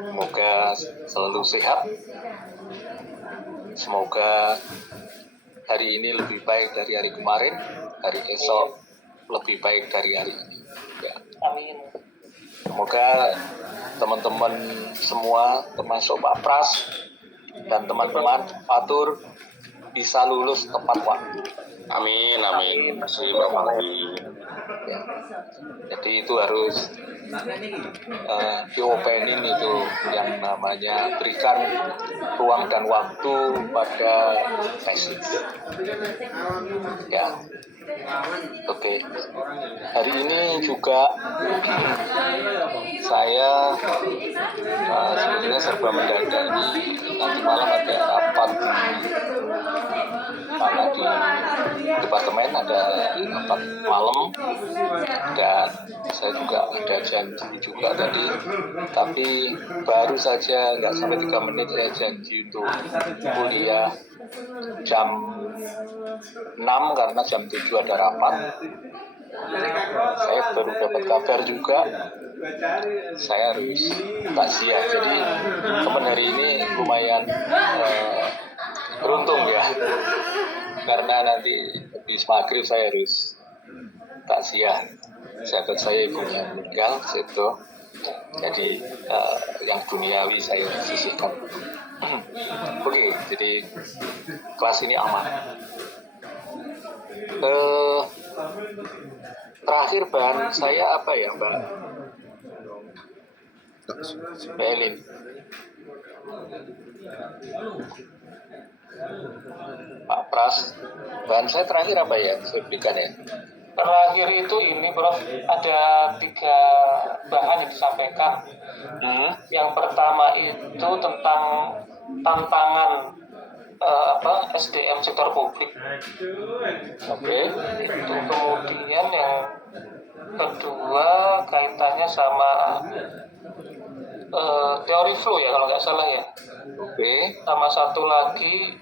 Semoga selalu sehat. Semoga hari ini lebih baik dari hari kemarin, hari esok lebih baik dari hari ini. Ya. Amin. Semoga teman-teman semua, termasuk Pak Pras dan teman-teman Fatur, bisa lulus tepat waktu. Amin. Masih berapa lagi? Ya. Jadi itu harus diopenin itu yang namanya berikan ruang dan waktu pada tesis. Ya, oke. Hari ini juga saya sebenarnya serba mendadak nih. Nanti malam ada rapat di departemen, ada rapat malam, dan saya juga ada janji juga tadi, tapi baru saja nggak sampai 3 menit saya janji untuk kuliah jam 6 karena jam 7 ada rapat. Saya baru dapat kabar juga saya harus takziah, jadi teman hari ini lumayan beruntung ya, karena nanti habis maghrib saya harus takziah. Sahabat saya ibunya meninggal situ, jadi yang duniawi saya sisihkan. Oke, jadi kelas ini aman. Terakhir bahan saya apa ya, Mbak Elin? Pak Pras, bahan saya terakhir apa ya saya berikan ya? Terakhir itu ini Prof, ada 3 bahan yang disampaikan. Yang pertama itu tentang tantangan SDM sektor publik. Oke. Itu kemudian yang kedua kaitannya sama teori flow ya kalau nggak salah ya. Oke. Sama satu lagi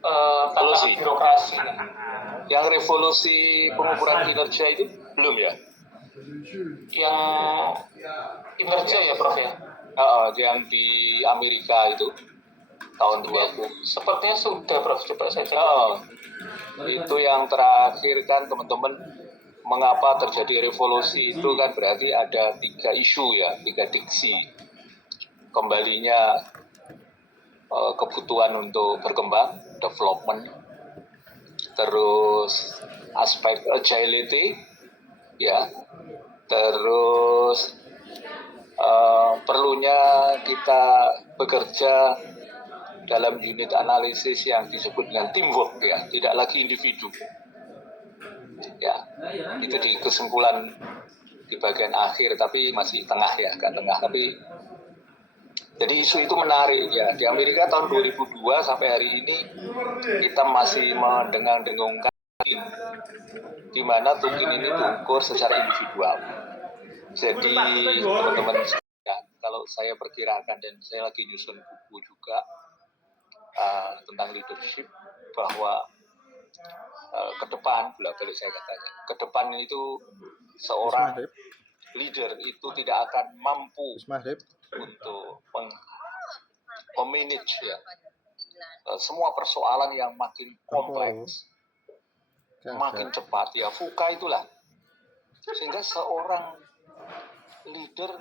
tantangan birokrasi. Yang revolusi pengukuran kinerja itu belum ya? Yang kinerja ya Prof ya? Yang di Amerika itu tahun 2000. Sepertinya sudah Prof, coba saya cek. Itu yang terakhir kan teman-teman, mengapa terjadi revolusi itu kan berarti ada 3 isu ya, 3 diksi. Kembalinya kebutuhan untuk berkembang, development, terus aspek agility ya, terus perlunya kita bekerja dalam unit analisis yang disebut dengan teamwork ya, tidak lagi individu ya. Itu di kesimpulan di bagian akhir, tapi masih tengah ya, agak tengah, tapi jadi isu itu menarik ya. Di Amerika tahun 2002 sampai hari ini kita masih mendengung-dengungkan di mana Tukin ini diukur secara individual. Jadi teman-teman ya, kalau saya perkirakan, dan saya lagi nyusun buku juga tentang leadership, bahwa ke depan, bolak-balik saya katanya, ke depan itu seorang leader itu tidak akan mampu untuk memanage ya semua persoalan yang makin kompleks, makin cepat ya, VUCA itulah, sehingga seorang leader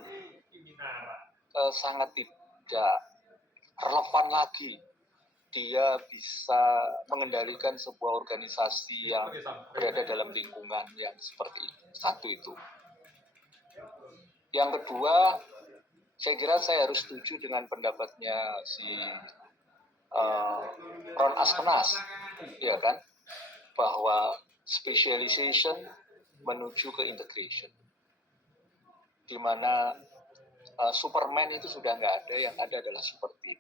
sangat tidak relevan lagi dia bisa mengendalikan sebuah organisasi yang berada dalam lingkungan yang seperti itu. Satu itu. Yang kedua, saya kira saya harus setuju dengan pendapatnya si Ron Askenas, ya kan, bahwa specialization menuju ke integration, di mana Superman itu sudah nggak ada, yang ada adalah super team.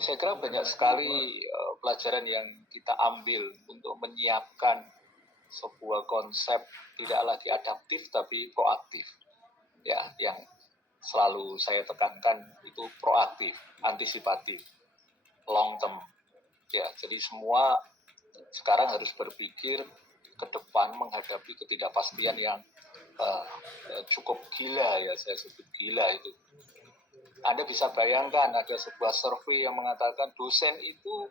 Saya kira banyak sekali pelajaran yang kita ambil untuk menyiapkan sebuah konsep tidak lagi adaptif tapi proaktif. Ya, yang selalu saya tekankan itu proaktif, antisipatif, long term. Ya, jadi semua sekarang harus berpikir ke depan menghadapi ketidakpastian yang cukup gila ya, saya sebut gila itu. Anda bisa bayangkan ada sebuah survei yang mengatakan dosen itu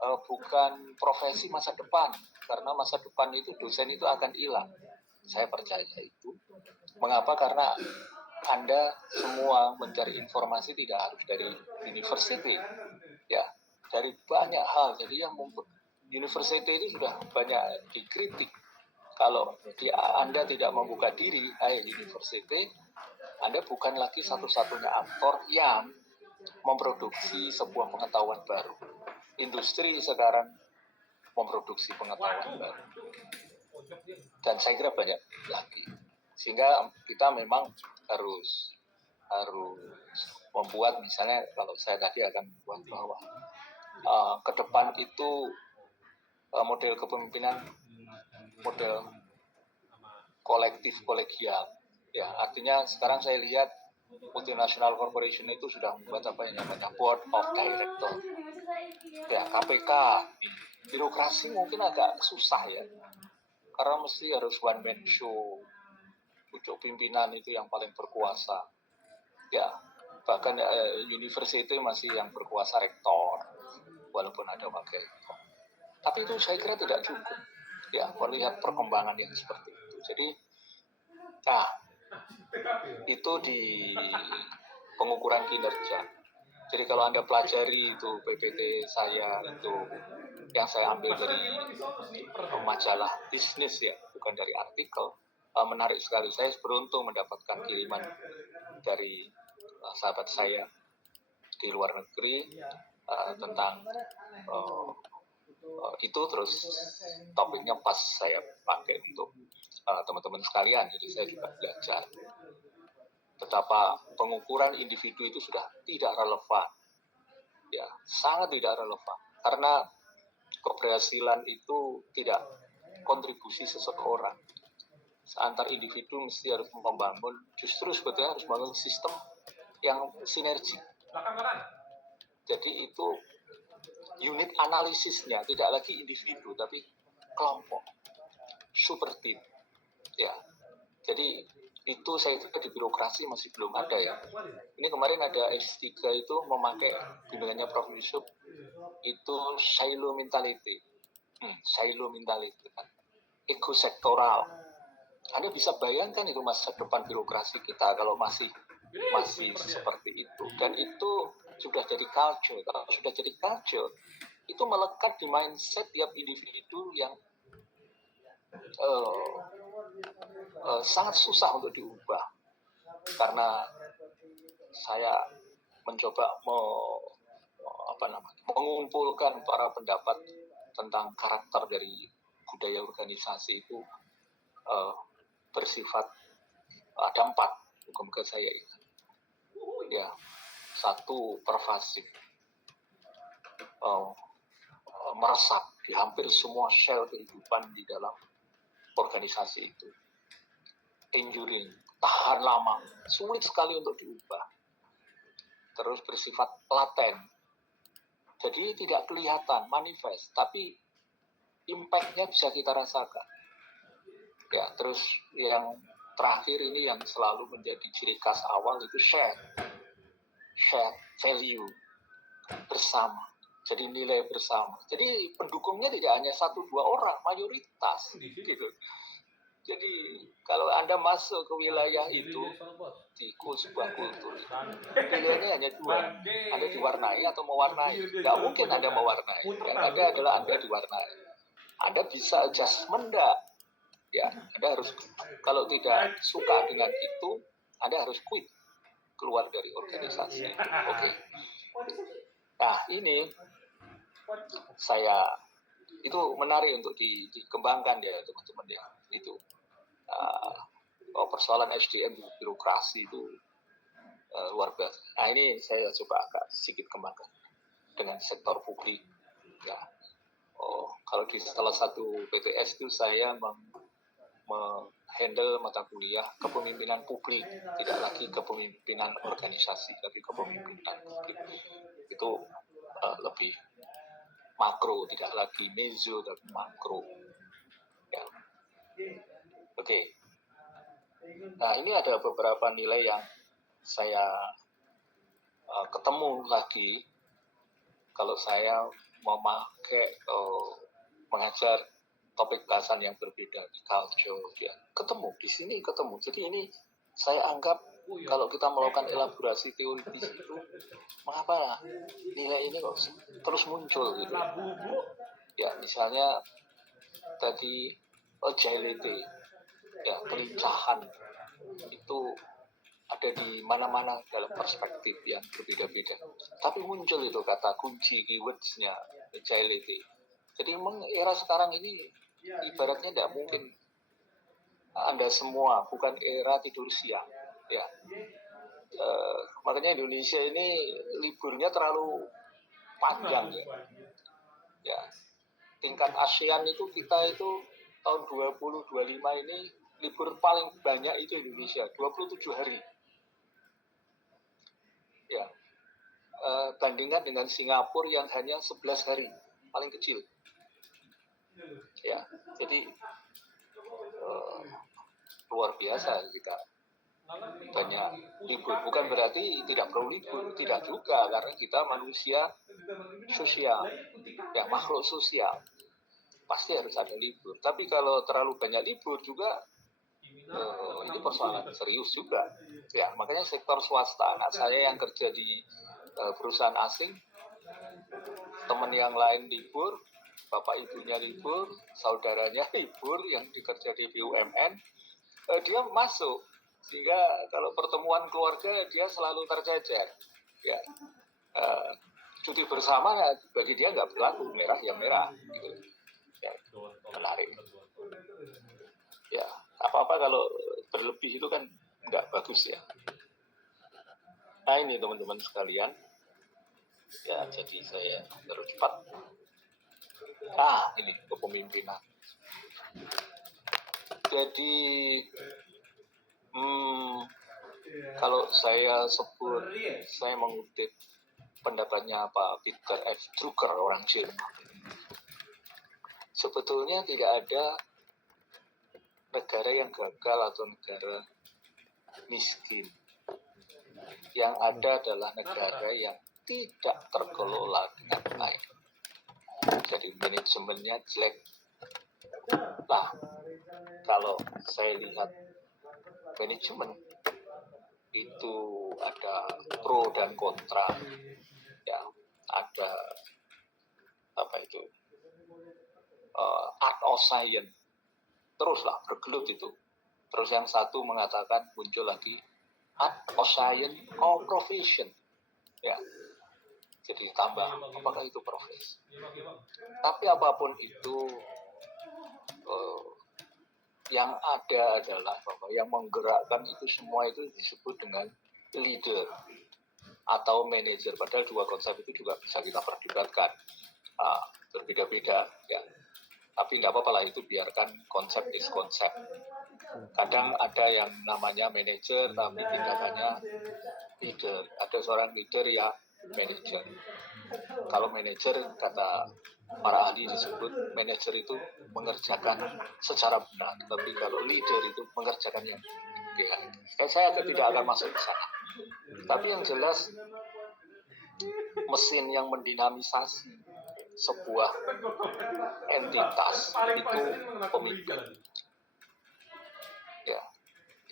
bukan profesi masa depan, karena masa depan itu dosen itu akan hilang. Saya percaya itu. Mengapa? Karena Anda semua mencari informasi tidak harus dari university, ya, dari banyak hal. Jadi yang university itu sudah banyak dikritik. Kalau Anda tidak membuka diri, university, Anda bukan lagi satu-satunya aktor yang memproduksi sebuah pengetahuan baru. Industri sekarang memproduksi pengetahuan baru. Dan saya kira banyak lagi. Sehingga kita memang harus membuat, misalnya kalau saya tadi akan membuat bahwa ke depan itu model kepemimpinan, model kolektif kolegial. Ya, artinya sekarang saya lihat multinational corporation itu sudah membuat apa yang namanya board of director. Ya, KPK, birokrasi mungkin agak susah ya, karena mesti harus one man show, pucuk pimpinan itu yang paling berkuasa. Ya, bahkan university masih yang berkuasa rektor, walaupun ada wakil rektor. Tapi itu saya kira tidak cukup. Ya, melihat perkembangan yang seperti itu. Jadi, itu di pengukuran kinerja. Jadi kalau Anda pelajari itu PPT saya itu yang saya ambil dari majalah bisnis ya, bukan dari artikel. Menarik sekali. Saya beruntung mendapatkan kiriman dari sahabat saya di luar negeri tentang itu, terus topiknya pas saya pakai untuk teman-teman sekalian. Jadi saya juga belajar betapa pengukuran individu itu sudah tidak relevan, ya, sangat tidak relevan, karena keberhasilan itu tidak kontribusi seseorang. Antar individu mesti harus membangun, justru sebetulnya harus membangun sistem yang sinergi. Jadi itu unit analisisnya tidak lagi individu tapi kelompok, super team, ya. Jadi itu saya kira di birokrasi masih belum ada ya. Ini kemarin ada S3 itu memakai bimbingannya Prof. Yusuf itu silo mentality. Silo mentality kan. Ego sektoral. Anda bisa bayangkan itu masa depan birokrasi kita kalau masih seperti itu. Dan itu sudah jadi culture. Kalau sudah jadi culture, itu melekat di mindset tiap individu yang sangat susah untuk diubah. Karena saya mencoba mengumpulkan para pendapat tentang karakter dari budaya organisasi itu bersifat ada 4, moga-moga saya ingat. Ya, 1, pervasif, meresap di hampir semua sel kehidupan di dalam organisasi itu. Enduring, tahan lama, sulit sekali untuk diubah. Terus bersifat laten, jadi tidak kelihatan, manifest, tapi impact-nya bisa kita rasakan. Ya, terus yang terakhir ini yang selalu menjadi ciri khas awal itu share value bersama. Jadi nilai bersama. Jadi pendukungnya tidak hanya 1-2 orang, mayoritas gitu. Jadi kalau Anda masuk ke wilayah itu di sebuah kultur, pilihannya hanya 2, Anda diwarnai atau mewarnai. Nggak mungkin Anda mewarnai. Yang ada adalah Anda diwarnai. Anda bisa adjustment enggak? Ya, Anda harus, kalau tidak suka dengan itu, Anda harus quit, keluar dari organisasi. Oke. Nah, ini saya itu menarik untuk dikembangkan ya teman-teman ya. Itu persoalan SDM birokrasi itu luar biasa. Nah, ini saya coba agak sedikit kembangkan dengan sektor publik ya. Kalau di salah satu PTS itu saya menghandle mata kuliah kepemimpinan publik, tidak lagi kepemimpinan organisasi tapi kepemimpinan publik. Itu lebih makro, tidak lagi meso tapi makro ya. Oke. Nah, ini ada beberapa nilai yang saya ketemu lagi kalau saya memakai mengajar topik bahasan yang berbeda di culture, ya ketemu di sini ketemu. Jadi ini saya anggap kalau kita melakukan elaborasi teoritis itu, mengapa nilai ini kok terus muncul gitu? Ya misalnya tadi agility, ya kelincahan itu ada di mana-mana dalam perspektif yang berbeda-beda. Tapi muncul itu kata kunci keywords-nya agility. Jadi memang era sekarang ini ibaratnya tidak mungkin Anda semua bukan era tidur siang, ya. Makanya Indonesia ini liburnya terlalu panjang, ya. Ya, tingkat ASEAN itu kita itu tahun 2025 ini libur paling banyak itu Indonesia, 27 hari. Ya, bandingkan dengan Singapura yang hanya 11 hari, paling kecil. Ya, jadi luar biasa kita banyak libur. Bukan berarti tidak perlu libur, tidak juga, karena kita manusia sosial, ya makhluk sosial, pasti harus ada libur. Tapi kalau terlalu banyak libur juga ini persoalan serius juga. Ya, makanya sektor swasta, anak saya yang kerja di perusahaan asing, teman yang lain libur, bapak ibunya libur, saudaranya libur yang dikerja di BUMN, dia masuk, sehingga kalau pertemuan keluarga dia selalu tercecer. Ya, cuti bersama bagi dia nggak berlaku, merah yang merah, gitu. Ya, menarik. Ya, apa-apa kalau berlebih itu kan nggak bagus ya. Nah ini teman-teman sekalian, ya jadi saya terus cepat. Ini kepemimpinan. Jadi kalau saya sebut, saya mengutip pendapatnya Pak Peter F. Drucker, orang Jerman. Sebetulnya tidak ada negara yang gagal atau negara miskin. Yang ada adalah negara yang tidak terkelola dengan baik. Jadi manajemennya jelek. Nah, kalau saya lihat manajemen itu ada pro dan kontra. Ya, ada apa itu? Art of science. Teruslah bergelut itu. Terus yang satu mengatakan muncul lagi art of science or profession. Ya. Jadi tambah apakah itu profesi. Tapi apapun itu yang ada adalah bahwa yang menggerakkan itu semua itu disebut dengan leader atau manager. Padahal dua konsep itu juga bisa kita perdebatkan. Berbeda-beda ya. Tapi tidak apa-apa lah, itu biarkan konsep is konsep. Kadang ada yang namanya manajer tapi tindakannya leader. Ada seorang leader ya manajer. Kalau manajer kata para ahli disebut manajer itu mengerjakan secara benar. Tapi kalau leader itu mengerjakan yang saya tidak akan masuk ke sana. Tapi yang jelas mesin yang mendinamisasi sebuah entitas itu pemimpin. Ya,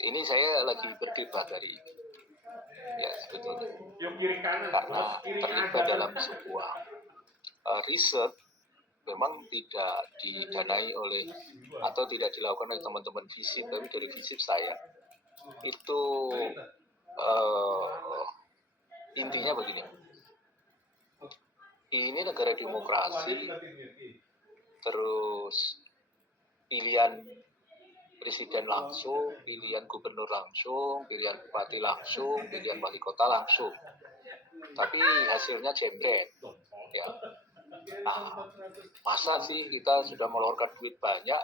ini saya lagi berdebat dari ya sebetulnya karena terlibat dalam sebuah riset memang tidak didanai oleh atau tidak dilakukan oleh teman-teman FISIP, tapi dari FISIP saya itu intinya begini. Ini negara demokrasi, terus pilihan presiden langsung, pilihan gubernur langsung, pilihan bupati langsung, pilihan wali kota langsung. Tapi hasilnya jembret. Ya. Nah, masa sih kita sudah mengeluarkan duit banyak,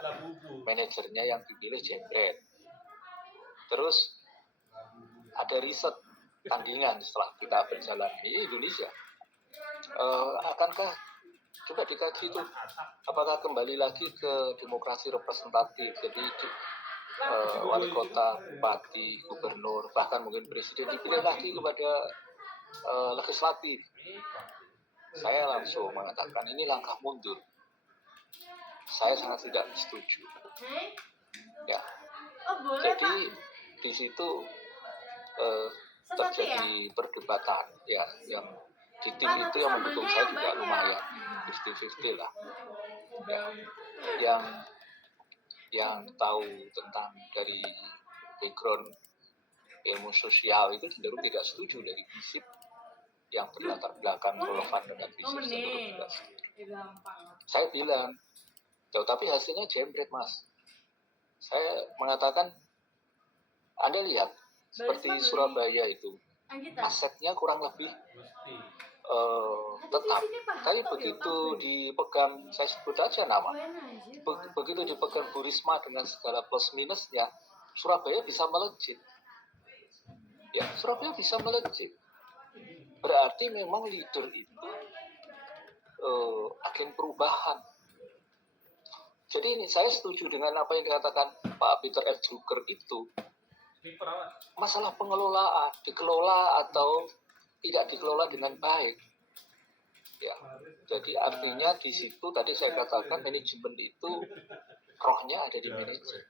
manajernya yang dipilih jembret. Terus ada riset tandingan setelah kita berjalan di Indonesia. Akankah coba dikaji itu apakah kembali lagi ke demokrasi representatif, jadi wali kota, bupati, gubernur, bahkan mungkin presiden dipilih lagi kepada legislatif. Saya langsung mengatakan ini langkah mundur. Saya sangat tidak setuju. Ya, jadi di situ terjadi perdebatan, ya, yang di tim itu yang mendukung saya juga lumayan 50-50 lah. Ya, yang tahu tentang dari background ilmu sosial itu cenderung tidak setuju dari prinsip yang berlatar belakang relevan dengan bisnis, cenderung tidak setuju. Saya bilang, tapi hasilnya jembret, Mas. Saya mengatakan, Anda lihat seperti Surabaya itu asetnya kurang lebih tetap, tapi begitu dipegang, saya sebut aja nama, begitu dipegang Bu Risma dengan segala plus minusnya, Surabaya bisa melejit. Ya, Surabaya bisa melejit. Berarti memang leader itu agen perubahan. Jadi ini saya setuju dengan apa yang dikatakan Pak Peter F. Drucker itu. Masalah pengelolaan, dikelola atau tidak dikelola dengan baik. Ya, jadi artinya di situ tadi saya katakan manajemen itu rohnya ada di manajer.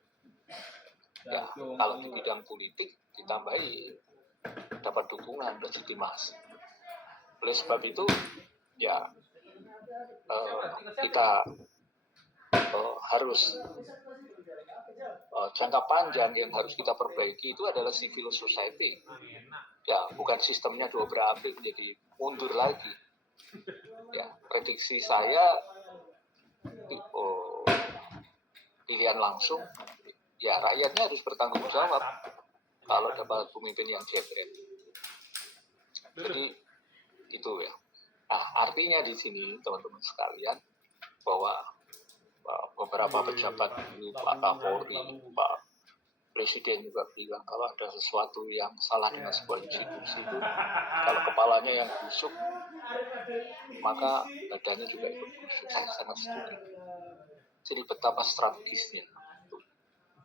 Ya, kalau di bidang politik ditambahi dapat dukungan legitimasi. Oleh sebab itu, ya kita harus jangka panjang yang harus kita perbaiki itu adalah civil society. Ya, bukan sistemnya dobrak-abrik menjadi mundur lagi. Ya, prediksi saya pilihan langsung, ya rakyatnya harus bertanggung jawab kalau dapat pemimpin yang jebret. Jadi itu ya. Nah, artinya di sini teman-teman sekalian bahwa beberapa pejabat dulu, Pak Kapolri, Pak Presiden juga bilang kalau ada sesuatu yang salah dengan sebuah institusi itu, kalau kepalanya yang busuk, maka badannya juga ikut busuk. Saya sangat setuju. Jadi betapa strategisnya itu,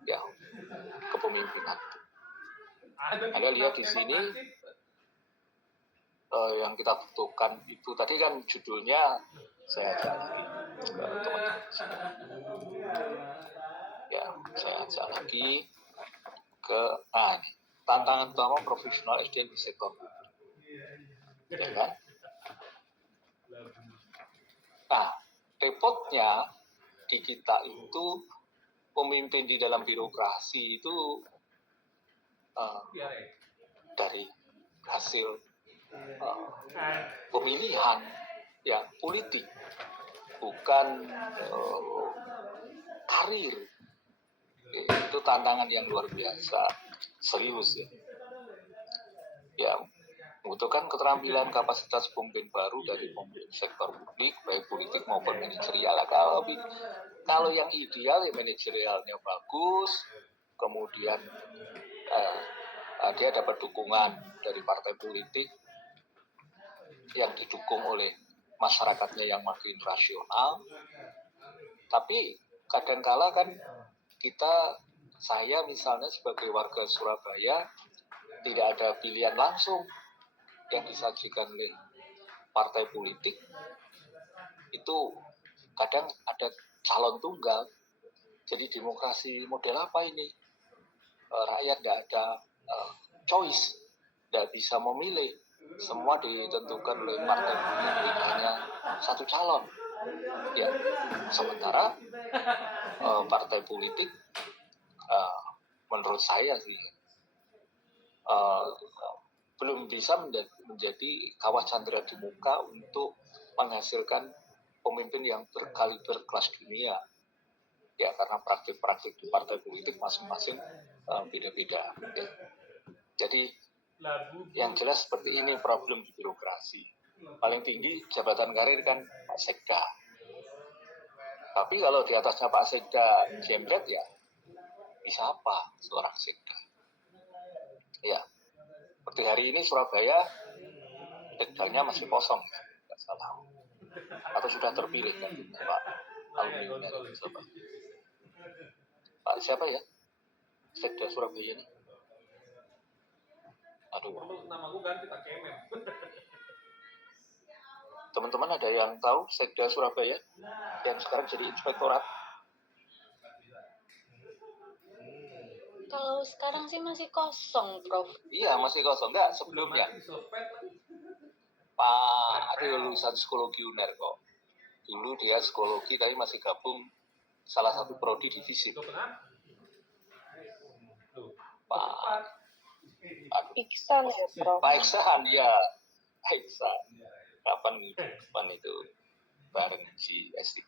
ya, kepemimpinan itu. Anda lihat di sini yang kita butuhkan itu tadi kan judulnya saya ajak lagi ke teman-teman. Ya, saya ajak lagi ke ini, tantangan utama profesional SDM di sektor publik. Ya kan? Nah, repotnya di kita itu pemimpin di dalam birokrasi itu dari hasil pemilihan ya politik, bukan karir. Itu tantangan yang luar biasa serius ya. Ya, membutuhkan keterampilan kapasitas pemimpin baru dari pemimpin sektor publik baik politik maupun manajerial. Kalau yang ideal ya manajerialnya bagus, kemudian dia dapat dukungan dari partai politik yang didukung oleh masyarakatnya yang makin rasional. Tapi kadangkala kan saya misalnya sebagai warga Surabaya tidak ada pilihan langsung yang disajikan oleh partai politik. Itu kadang ada calon tunggal. Jadi demokrasi model apa ini? Rakyat tidak ada choice, tidak bisa memilih. Semua ditentukan oleh partai politik, hanya satu calon. Ya, sementara partai politik menurut saya sih belum bisa menjadi kawah candera di muka untuk menghasilkan pemimpin yang berkaliber kelas dunia. Ya, karena praktik-praktik di partai politik masing-masing beda-beda. Ya. Jadi yang jelas seperti ini problem di birokrasi. Paling tinggi jabatan karir kan Pak Sekda. Tapi kalau di atasnya Pak Sekda jembret ya bisa apa seorang Sekda? Ya, seperti hari ini Surabaya Sekdanya masih kosong, tidak salah. Atau sudah terpilih kan Pak alumni Pak siapa ya? Sekda Surabaya ini. Aduh. Nama gue ganti Pak Kemen. Teman-teman ada yang tahu Sekda Surabaya yang sekarang jadi inspektorat? Kalau sekarang sih masih kosong, Prof. Iya, masih kosong. Enggak, sebelumnya. Pak dia lulusan psikologi UNER kok. Dulu dia psikologi tapi masih gabung salah satu prodi di FISIP. Pak Iksan ya, Prof. Pak Iksan, ya. Pak Iksan. Kapan itu bareng si S3.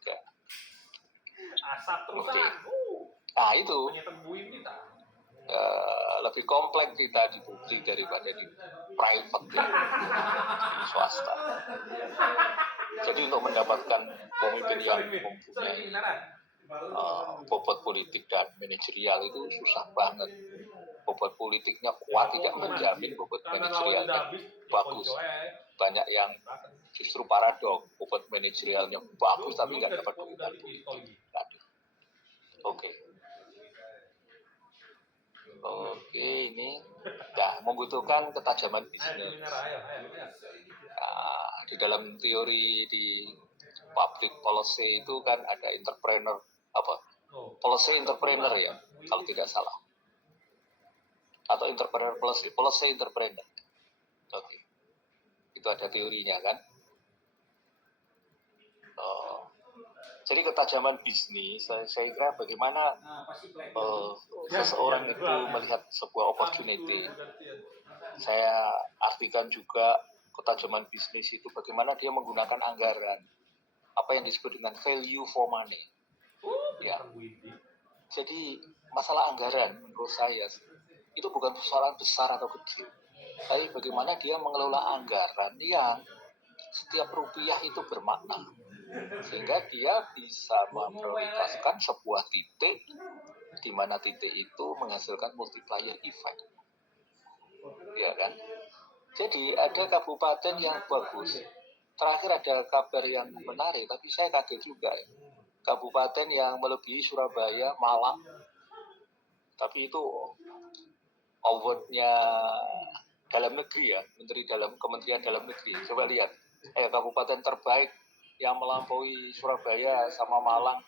Asap terusan. Oke. Nah itu Penyetebuin kita. lebih kompleks kita di publik daripada di private di swasta. Jadi untuk mendapatkan pemimpin yang mempunyai bobot politik dan manajerial itu susah banget. Bobot politiknya kuat tidak menjamin bobot manajerialnya bagus. Banyak yang justru paradok, bobot manajerialnya bagus tapi nggak dapat dukungan politik. Oke, ini membutuhkan ketajaman bisnis. Nah, di dalam teori di public policy itu kan ada entrepreneur policy entrepreneur ya, kalau tidak salah. Atau entrepreneur policy entrepreneur. Oke. Itu ada teorinya kan. Jadi ketajaman bisnis, saya kira bagaimana seseorang itu melihat sebuah opportunity. Saya artikan juga ketajaman bisnis itu bagaimana dia menggunakan anggaran. Apa yang disebut dengan value for money. Ya. Jadi masalah anggaran menurut saya itu bukan persoalan besar atau kecil. Tapi bagaimana dia mengelola anggaran yang setiap rupiah itu bermakna. Sehingga dia bisa memprioritaskan sebuah titik di mana titik itu menghasilkan multiplier effect. Ya kan? Jadi ada kabupaten yang bagus. Terakhir ada kabar yang menarik, tapi saya kaget juga. Kabupaten yang melebihi Surabaya, Malang. Tapi itu awardnya dalam negeri ya, Kementerian Dalam Negeri. Coba lihat, kabupaten terbaik yang melampaui Surabaya sama Malang,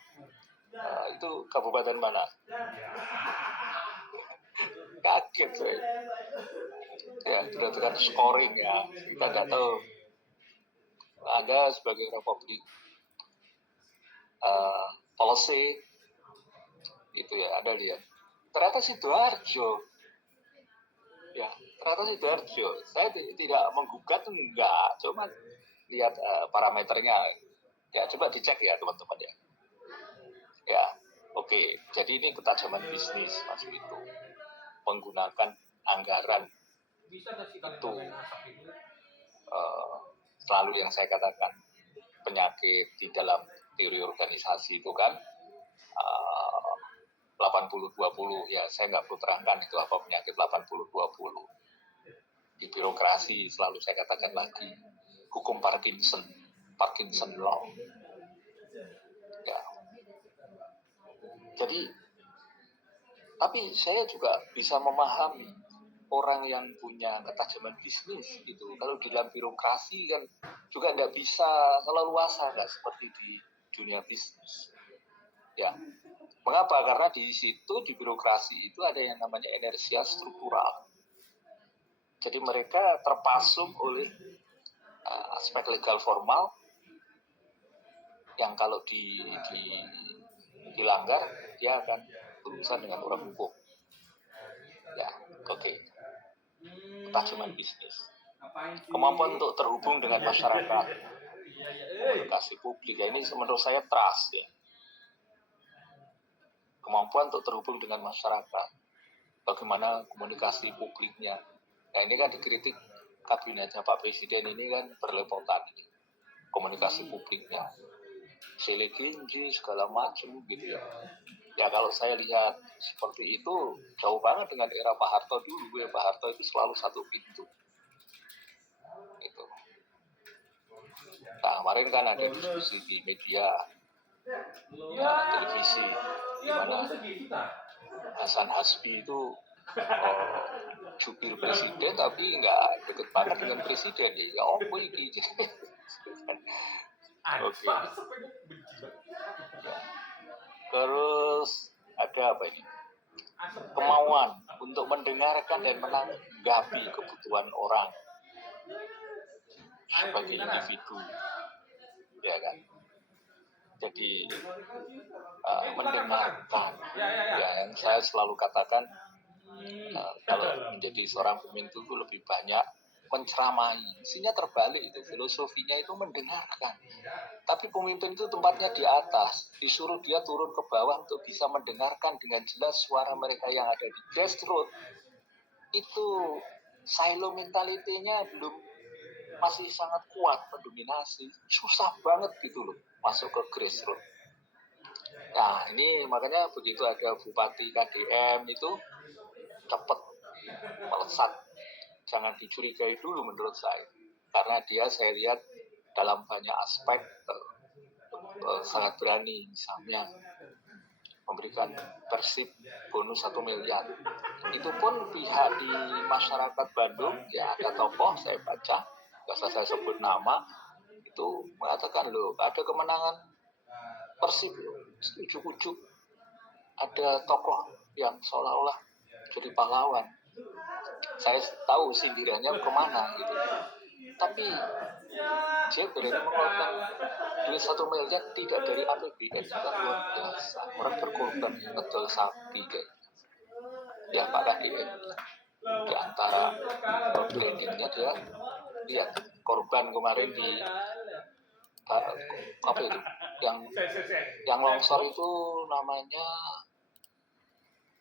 itu kabupaten mana? Kaget saya. Ya, berdasarkan scoring ya, kita nggak tahu. Anda sebagai Republik policy itu ya, Anda lihat. Ternyata Sidoarjo. Ya, ternyata Sidoarjo. Saya tidak menggugat, enggak, cuma lihat parameternya. Ya, coba dicek ya teman-teman ya. Ya, oke. Jadi ini ketajaman bisnis masuk itu. Menggunakan anggaran itu selalu yang saya katakan penyakit di dalam teori organisasi itu kan 80-20 ya, saya nggak perlu terangkan itu apa penyakit 80-20. Di birokrasi selalu saya katakan lagi hukum Parkinson law. Ya. Jadi, tapi saya juga bisa memahami orang yang punya ketajaman bisnis gitu. Kalau di dalam birokrasi kan juga tidak bisa leluasa, nggak seperti di dunia bisnis. Ya, mengapa? Karena di situ di birokrasi itu ada yang namanya inersia struktural. Jadi mereka terpasung oleh aspek legal formal yang kalau dilanggar dia akan berurusan dengan orang hukum. Ya, oke. Ketajaman bisnis. Kemampuan untuk terhubung dengan masyarakat, komunikasi publik. Ya, ini menurut saya trust ya. Kemampuan untuk terhubung dengan masyarakat. Bagaimana komunikasi publiknya. Ya, ini kan dikritik kabinetnya Pak Presiden ini kan berlepotan ini. Komunikasi publiknya. Seleginji segala macam gitu ya. Ya kalau saya lihat seperti itu jauh banget dengan era Pak Harto dulu. Ya, Pak Harto itu selalu satu pintu. Itu. Nah, kemarin kan ada diskusi di media, televisi, di mana Hasan Hasbi itu jubir presiden tapi nggak deket banget dengan presiden ya. Ya ini Oke. Asap itu benci banget. Terus ada apa ini? Asap. Kemauan untuk mendengarkan dan menanggapi kebutuhan orang sebagai individu, ya kan? Jadi mendengarkan, ya yang saya selalu katakan, kalau menjadi seorang pemimpin itu lebih banyak menceramai. Isinya terbalik itu, filosofinya itu mendengarkan. Tapi pemimpin itu tempatnya di atas, disuruh dia turun ke bawah untuk bisa mendengarkan dengan jelas suara mereka yang ada di grassroots. Itu silo mentality-nya masih sangat kuat mendominasi. Susah banget gitu loh masuk ke grassroots. Nah ini makanya begitu ada Bupati KDM itu cepat melesat, jangan dicurigai dulu menurut saya, karena dia saya lihat dalam banyak aspek sangat berani, misalnya memberikan persib bonus 1 miliar. Itu pun pihak di masyarakat Bandung, ya ada tokoh saya baca, nggak usah saya sebut nama, itu mengatakan loh ada kemenangan persib, ujuk-ujuk ada tokoh yang seolah-olah jadi pahlawan. Saya tahu sindirannya kemana gitu, tapi dia berani mengeluarkan duit 1 miliar tidak dari APBN, juga luar biasa. Orang berkorban betul sapi kayak ya Pak KDM di antara brandingnya dia lihat korban kemarin di apa itu yang longsor itu namanya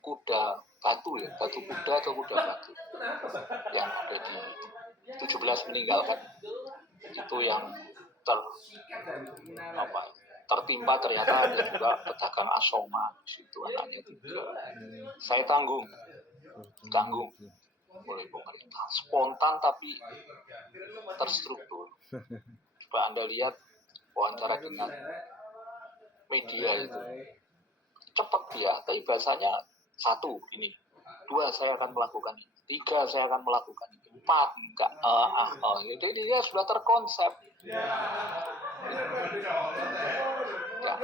kuda batu ya, batu kuda atau kuda batu yang ada di 17 meninggal kan, itu yang tertimpa ternyata ada juga pedagang asoma di situ, anaknya 3. Saya tanggung oleh pemerintah, spontan tapi terstruktur. Coba Anda lihat wawancara dengan media itu cepat dia, tapi bahasanya 1 ini, 2 saya akan melakukan ini, 3 saya akan melakukan ini, 4 enggak, jadi dia sudah terkonsep. Ya.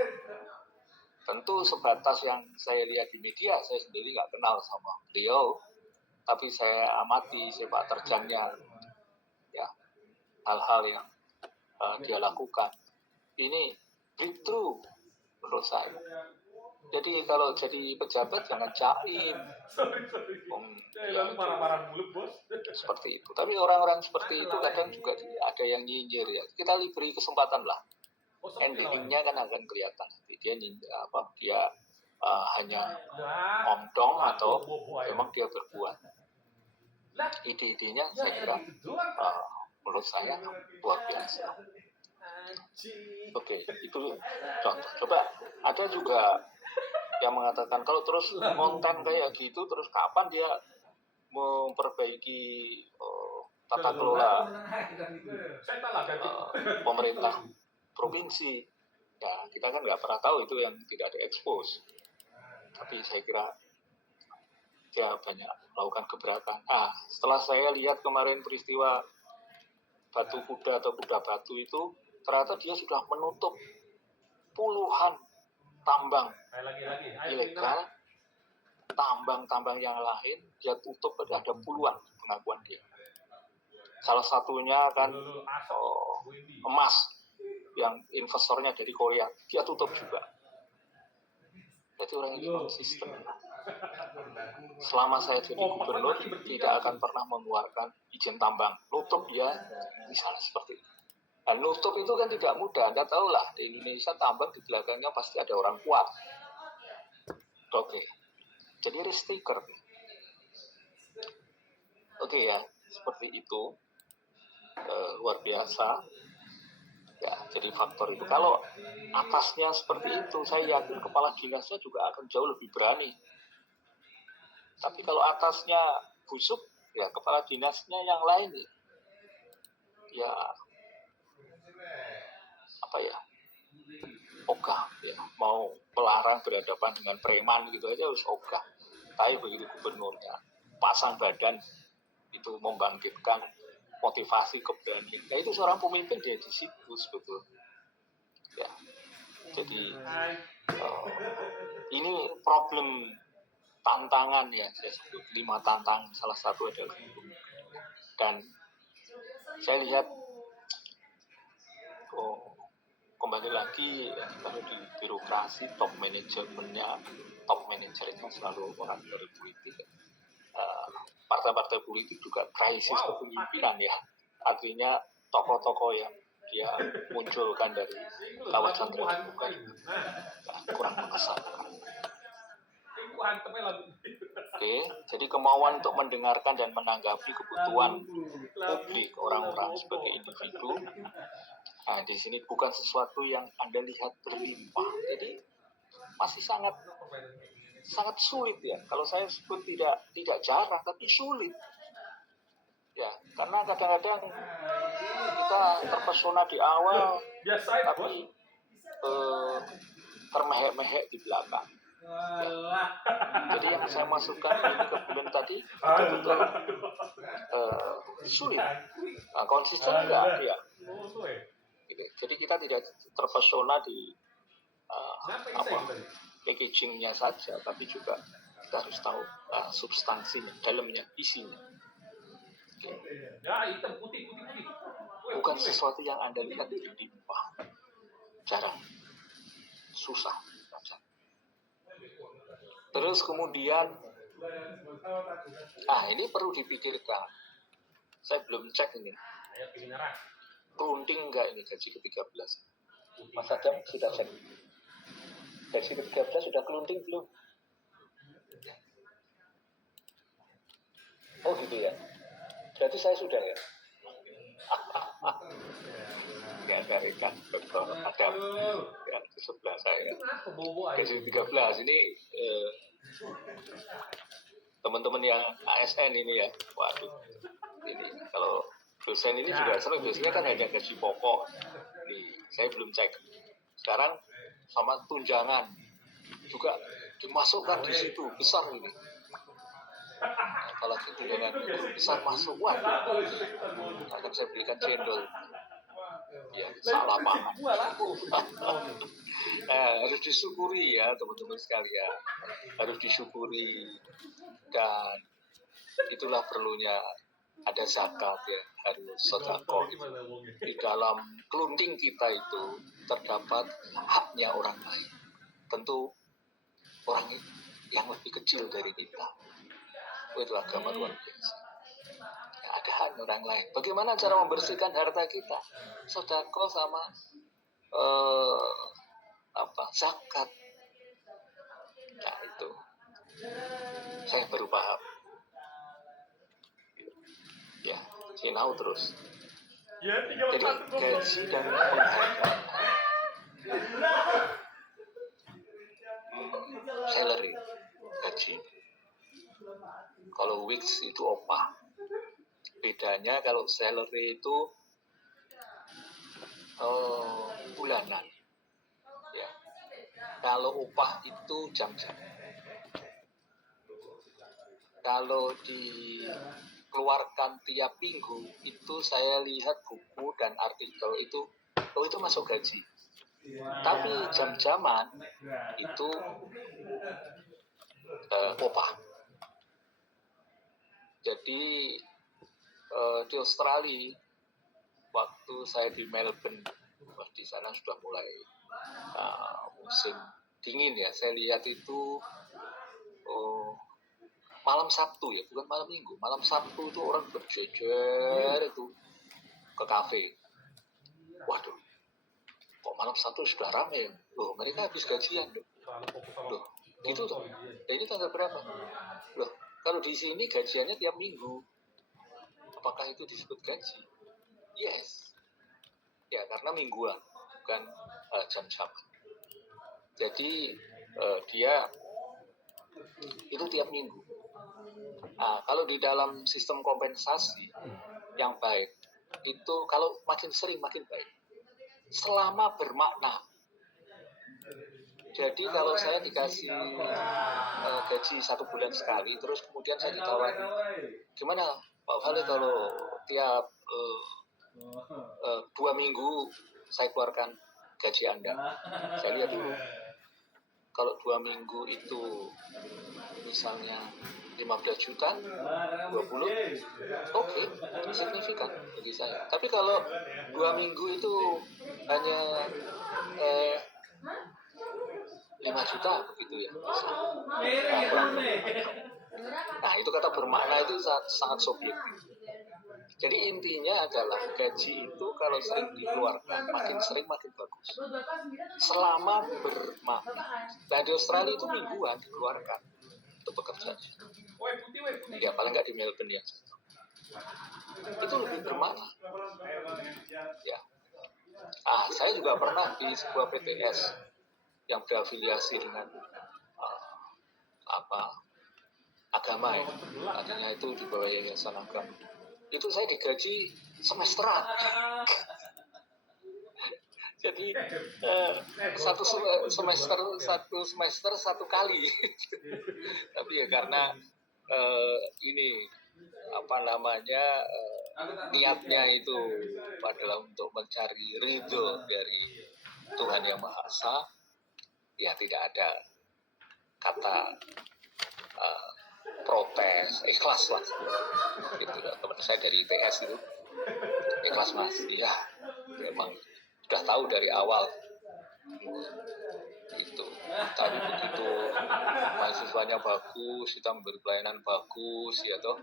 Tentu sebatas yang saya lihat di media, saya sendiri nggak kenal sama beliau, tapi saya amati sepak terjangnya, ya hal-hal yang dia lakukan. Ini breakthrough menurut saya. Jadi kalau jadi pejabat jangan jaim. Marah-marah mulu bos. Seperti itu. Tapi orang-orang seperti itu kadang juga ada yang nyinyir ya. Kita beri kesempatan lah. Endingnya kan akan kelihatan. Dia hanya ngomong atau memang dia berbuat. Ide-idenya saya kira menurut saya luar biasa. Oke, itu contoh. Coba ada juga yang mengatakan kalau terus konten kayak gitu, terus kapan dia memperbaiki tata kelola pemerintah provinsi? Ya kita kan nggak pernah tahu, itu yang tidak ada expose. Tapi saya kira dia banyak melakukan gebrakan. Setelah saya lihat kemarin peristiwa batu kuda atau kuda batu itu, ternyata dia sudah menutup puluhan tambang ilegal, tambang-tambang yang lain dia tutup, ada puluhan pengakuan dia. Salah satunya kan emas yang investornya dari Korea, dia tutup juga. Jadi orang ini konsisten. Selama saya jadi gubernur tidak akan pernah mengeluarkan izin tambang, nutup ya, misalnya seperti itu. Dan nutup itu kan tidak mudah. Anda tahu lah, di Indonesia tambang di belakangnya pasti ada orang kuat. Oke. Jadi risk taker. Oke ya, seperti itu. Luar biasa. Ya, jadi faktor itu. Kalau atasnya seperti itu, saya yakin kepala dinasnya juga akan jauh lebih berani. Tapi kalau atasnya busuk, ya kepala dinasnya yang lain ya ogah ya, mau melarang berhadapan dengan preman gitu aja harus ogah. Tapi begitu gubernurnya pasang badan itu membangkitkan motivasi ke branding. Nah itu seorang pemimpin dia di situ sebetulnya. Ya, jadi ini problem tantangan ya, saya sebut 5 tantangan. Salah satu adalah itu. Dan saya lihat kembali lagi kalau di birokrasi top manajer itu selalu orang dari politik. Partai-partai politik juga krisis kepemimpinan ya, artinya tokoh-tokoh yang dia munculkan dari kawasan terbuka itu kurang mengesankan. Oke, jadi kemauan untuk mendengarkan dan menanggapi kebutuhan publik orang-orang sebagai individu. Nah, di sini bukan sesuatu yang Anda lihat berlimpah. Jadi masih sangat sulit ya. Kalau saya sebut tidak jarang, tapi sulit. Ya, karena kadang-kadang kita terpesona di awal, tapi termehek-mehek di belakang. Ya. Jadi yang saya masukkan ini ke bulan tadi betul-betul sulit. Nah, konsisten enggak? Ya. Gitu. Jadi kita tidak terpesona di packagingnya saja, tapi juga kita harus tahu substansinya, dalamnya, isinya. Okay. Bukan sesuatu yang Anda lihat berlimpah, jarang, susah. Terus kemudian, ini perlu dipikirkan. Saya belum cek ini. Kelunting enggak ini gaji ke-13? Mas Adam sudah cek. Gaji ke-13 sudah kelunting belum? Oh gitu ya. Berarti saya sudah ya. Ya dari kan Dr. Adam yang di sebelah saya. Gaji 13 ini teman-teman yang ASN ini ya. Waduh. Ini kalau dosen ini juga sering, biasanya kan hanya gaji pokok. Saya belum cek. Sekarang sama tunjangan juga dimasukkan di situ, besar ini. Apalagi tunjangan itu besar masuk, wah, akan saya belikan cendol. Ya, salah paham. Harus disyukuri ya teman-teman sekalian. Harus disyukuri, dan itulah perlunya ada zakat ya, harus sedekah gitu. Di dalam kelunting kita itu terdapat haknya orang lain. Tentu orang yang lebih kecil dari kita. Itu agama luar biasa. Ya, ada hak orang lain. Bagaimana cara membersihkan harta kita? Sedekah sama zakat. Nah itu saya baru paham. Ya, sinau terus. Jadi gaji dan penghargaan, salary, gaji. Kalau weeks itu upah. Bedanya kalau salary itu bulanan. Ya. Kalau upah itu jam-jam. Kalau dikeluarkan tiap minggu itu saya lihat buku dan artikel itu masuk gaji. Tapi jam-jaman itu upah. Jadi di Australia waktu saya di Melbourne, di sana sudah mulai musim dingin ya. Saya lihat itu malam Sabtu ya, bukan malam Minggu. Malam Sabtu itu orang berjejer itu ke kafe. Waduh, kok malam Sabtu sudah ramai? Loh, mereka habis gajian loh. Gitu tuh. Nah, ini tanggal berapa? Loh, kalau di sini gajiannya tiap minggu. Apakah itu disebut gaji? Yes. Ya, karena mingguan, bukan jam-jam. Jadi dia itu tiap minggu. Nah, kalau di dalam sistem kompensasi yang baik itu kalau makin sering makin baik, selama bermakna. Jadi kalau saya dikasih gaji 1 bulan sekali, terus kemudian saya ditawari, gimana Pak Fali kalau tiap 2 minggu saya keluarkan gaji Anda. Saya lihat dulu. Kalau 2 minggu itu misalnya 15 juta, 20, oke, signifikan bagi saya. Tapi kalau 2 minggu itu hanya 5 juta begitu ya. Nah, itu kata bermakna itu sangat subjektif. Jadi intinya adalah gaji itu kalau sering dikeluarkan, makin sering makin bagus. Selama bermakna. Nah, di Australia itu mingguan dikeluarkan untuk bekerja. Ya, paling nggak di Melbourne ya. Itu lebih bermakna. Ya. Saya juga pernah di sebuah PTS yang berafiliasi dengan agama ya. Artinya itu di bawah yayasan agama. Itu saya digaji semesteran. Jadi satu semester satu kali. Tapi ya karena niatnya itu adalah untuk mencari ridho dari Tuhan Yang Maha Esa, ya tidak ada kata protes, ikhlas lah. Gitu, teman saya dari ITS itu ikhlas mas, iya, memang sudah tahu dari awal itu. Tapi begitu mahasiswanya bagus, kita memberi pelayanan bagus, ya toh.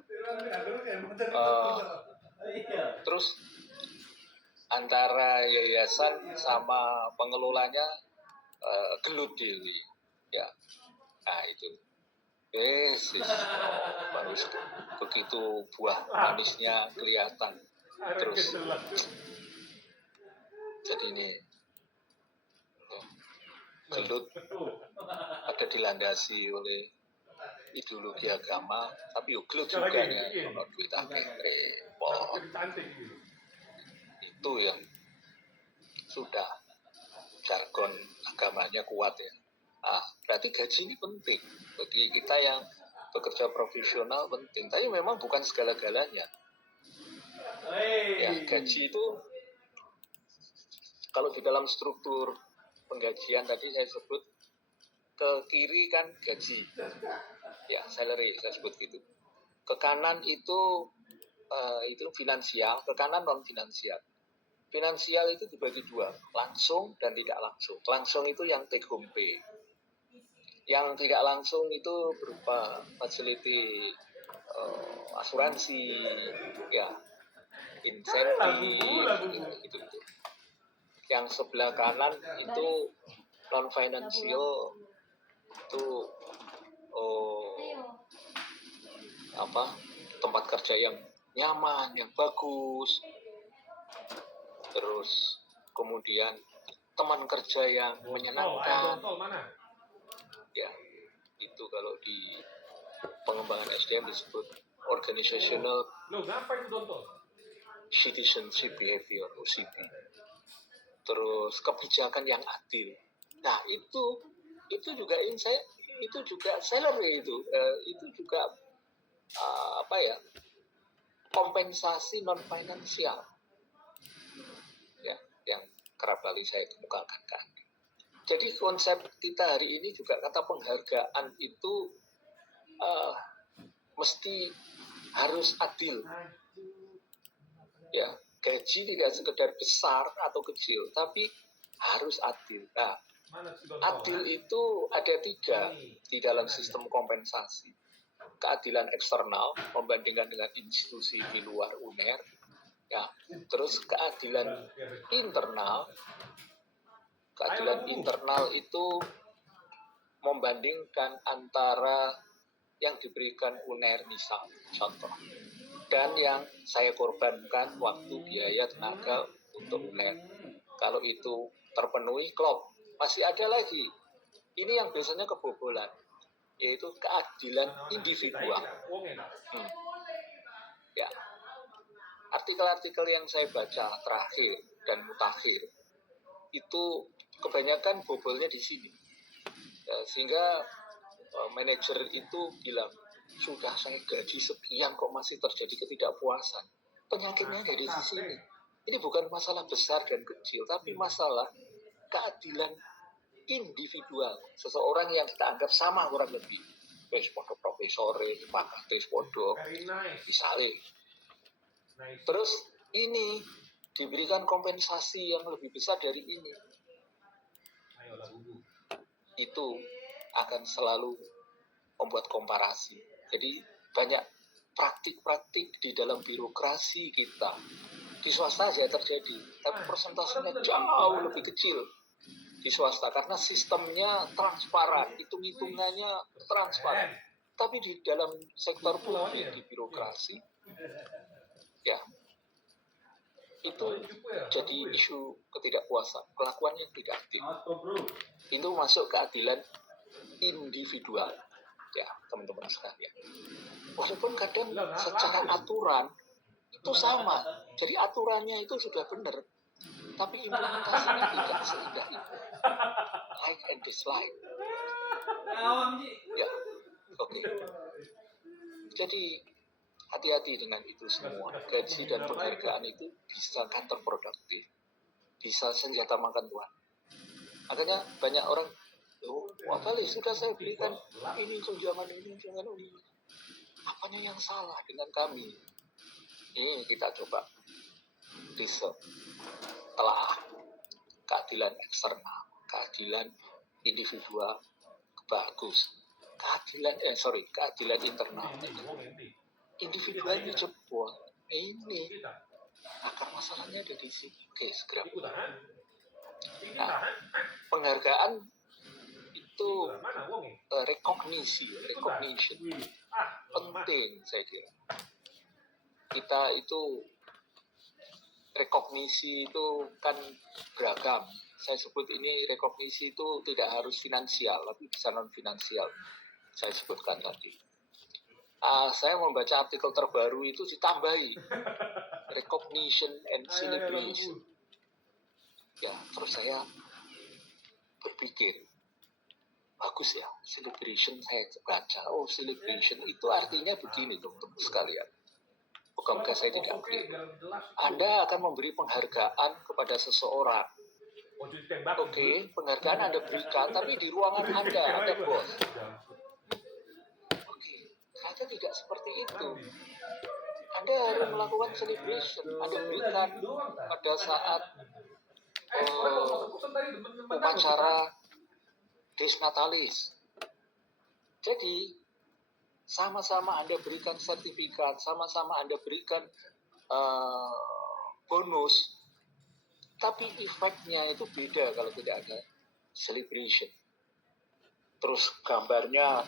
Terus antara yayasan sama pengelolanya gelut diri, ya. Nah itu. Baru begitu buah manisnya kelihatan. Terus jadi ini gelut ada dilandasi oleh ideologi agama, tapi gelut juga ya ono duit akeh repot. Itu yang sudah jargon agamanya kuat ya. Berarti gaji ini penting bagi kita yang bekerja profesional, penting. Tapi memang bukan segala-galanya. Ya, gaji itu kalau di dalam struktur penggajian tadi saya sebut ke kiri kan gaji, ya salary saya sebut gitu. Ke kanan itu finansial, ke kanan non finansial. Finansial itu dibagi dua, langsung dan tidak langsung. Langsung itu yang take home pay. Yang tidak langsung itu berupa facility asuransi, ya, insentif, gitu. Yang sebelah kanan itu non financial, itu tempat kerja yang nyaman, yang bagus, terus kemudian teman kerja yang menyenangkan. Ya, itu kalau di pengembangan SDM disebut organizational citizenship behavior, OCB. Terus kebijakan yang adil. Nah, itu juga itu juga salary itu juga kompensasi non finansial. Ya, yang kerap kali saya kemukakan kan. Jadi konsep kita hari ini juga kata penghargaan itu mesti harus adil. Ya, gaji tidak sekedar besar atau kecil, tapi harus adil. Nah, adil itu ada 3 di dalam sistem kompensasi. Keadilan eksternal membandingkan dengan institusi di luar UNER. Ya, terus keadilan internal. Keadilan internal itu membandingkan antara yang diberikan UNER misal, contoh, dan yang saya korbankan waktu, biaya, tenaga untuk UNER. Kalau itu terpenuhi, klop. Masih ada lagi. Ini yang biasanya kebobolan, yaitu keadilan individual. Ya. Artikel-artikel yang saya baca terakhir dan mutakhir itu kebanyakan bobolnya di sini. Ya, sehingga manajer itu bilang, sudah saya gaji sekian kok masih terjadi ketidakpuasan. penyakitnya dari sisi ini. Ini bukan masalah besar dan kecil, tapi masalah keadilan individual. Seseorang yang kita anggap sama kurang lebih. Wis podo profesore, pakate podo, Very nice. misalnya. Nice. Terus ini diberikan kompensasi yang lebih besar dari ini. Ayolah bubu. Itu akan selalu membuat komparasi. Jadi banyak praktik-praktik di dalam birokrasi kita. Di swasta saja terjadi, tapi persentasenya jauh lebih kecil di swasta karena sistemnya transparan, hitung-hitungannya transparan. Tapi di dalam sektor publik, di birokrasi, ya itu jadi isu ketidakpuasan, kelakuan yang tidak aktif. Itu masuk keadilan individual, ya teman-teman sekalian. Walaupun kadang secara aturan itu sama, jadi aturannya itu sudah benar, tapi implementasinya tidak seindah itu. Like and dislike. Ya, oke. Jadi hati-hati dengan itu semua. Gaji dan penghargaan itu bisa counterproductive, bisa senjata makan tuan. Makanya banyak orang, wah kali sudah saya berikan ini tunjangan ini. Apanya yang salah dengan kami? Ini kita coba riset, telah keadilan eksternal, keadilan individual bagus, keadilan internal. Individualnya jebol. Ini akar masalahnya ada di sini. Oke, segera. Nah, penghargaan itu recognition penting saya kira. Kita itu rekognisi itu kan beragam. Saya sebut ini rekognisi itu tidak harus finansial, tapi bisa non finansial. Saya sebutkan tadi. Saya membaca artikel terbaru itu ditambahi recognition and celebration. Ya, terus saya berpikir bagus ya, celebration saya baca. Oh, celebration itu artinya begini teman-teman sekalian. Bukankah saya tidak keliru? Anda akan memberi penghargaan kepada seseorang. Oke, penghargaan Anda berikan, tapi di ruangan Anda bos. Oke, ternyata tidak seperti itu. Anda harus melakukan celebration. Anda berikan pada saat upacara Desnatalis. Jadi, sama-sama Anda berikan sertifikat, sama-sama Anda berikan bonus, tapi efeknya itu beda kalau tidak ada celebration. Terus gambarnya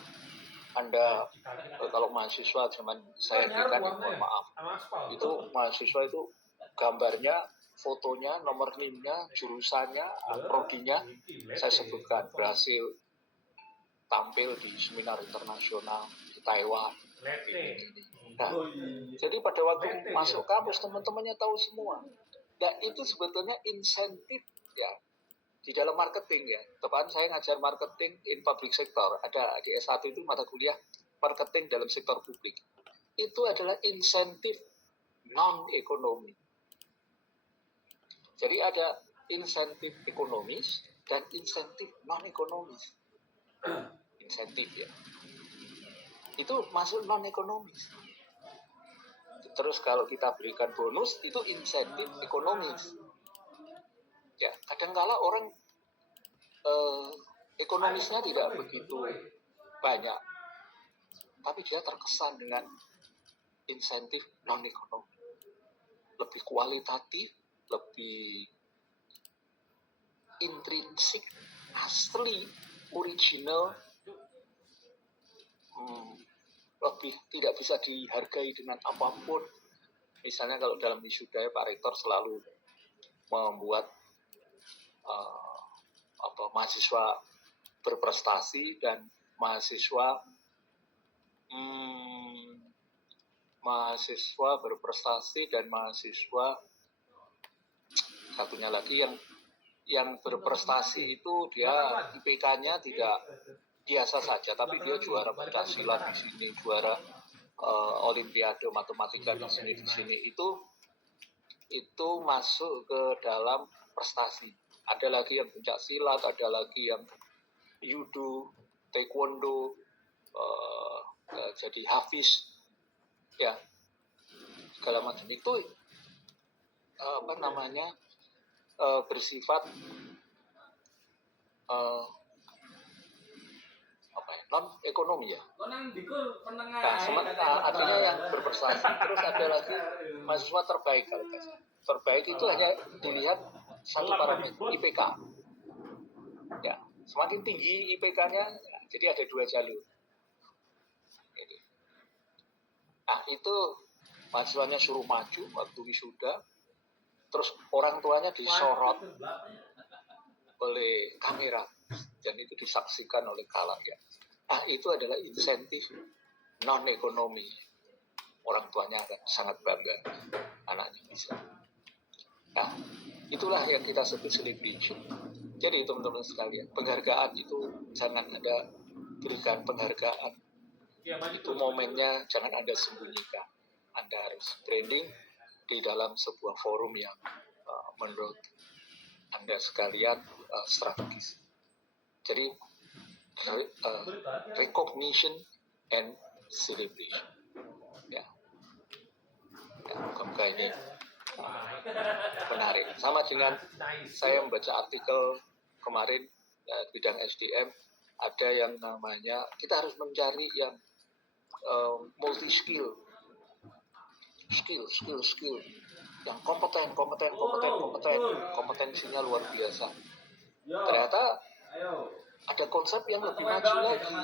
Anda, kalau mahasiswa zaman saya berikan, mohon maaf, itu mahasiswa itu gambarnya, fotonya, nomor NIM-nya, jurusannya, prodinya, saya sebutkan, berhasil tampil di seminar internasional di Taiwan. Nah, jadi pada waktu masuk kampus teman-temannya tahu semua. Dan itu sebetulnya insentif ya di dalam marketing ya. Tepat saya ngajar marketing in public sector. Ada di S1 itu mata kuliah marketing dalam sektor publik. Itu adalah insentif non-ekonomi. Jadi ada insentif ekonomis dan insentif non-ekonomis. Insentif ya. Itu masuk non-ekonomis. Terus kalau kita berikan bonus, itu insentif ekonomis. Ya, kadang-kala orang ekonomisnya tidak begitu banyak, tapi dia terkesan dengan insentif non-ekonomi. Lebih kualitatif, lebih intrinsik, asli, original, lebih tidak bisa dihargai dengan apapun. Misalnya kalau dalam wisuda Pak Rektor selalu membuat mahasiswa berprestasi dan mahasiswa berprestasi dan mahasiswa satunya lagi yang berprestasi itu dia IPK-nya tidak biasa saja, tapi dia juara pencaksilat di sini, juara olimpiade matematika di sini itu itu masuk ke dalam prestasi. Ada lagi yang pencak silat, ada lagi yang judo, taekwondo, jadi hafiz, ya segala macam itu bersifat non ekonomi ya. Artinya yang berprestasi. Terus ada lagi mahasiswa terbaik kalau nggak salah. Terbaik itu hanya dilihat satu parameter, IPK. Ya, semakin tinggi IPK-nya, jadi ada 2 jalur. Nah, itu mahasiswanya suruh maju waktu wisuda, terus orang tuanya disorot oleh kamera, dan itu disaksikan oleh khalayak. Nah, itu adalah insentif non-ekonomi. Orang tuanya akan sangat bangga anaknya bisa. Nah, itulah yang kita sebut celebration. Jadi teman-teman sekalian, penghargaan itu jangan Anda berikan penghargaan. Itu momennya jangan Anda sembunyikan. Anda harus branding di dalam sebuah forum yang menurut Anda sekalian strategis. Jadi recognition and celebration. Ya, muka-muka ini menarik. Sama dengan saya membaca artikel kemarin bidang SDM, ada yang namanya kita harus mencari yang multi skill, yang kompetensinya luar biasa. Ternyata ada konsep yang lebih maju lagi,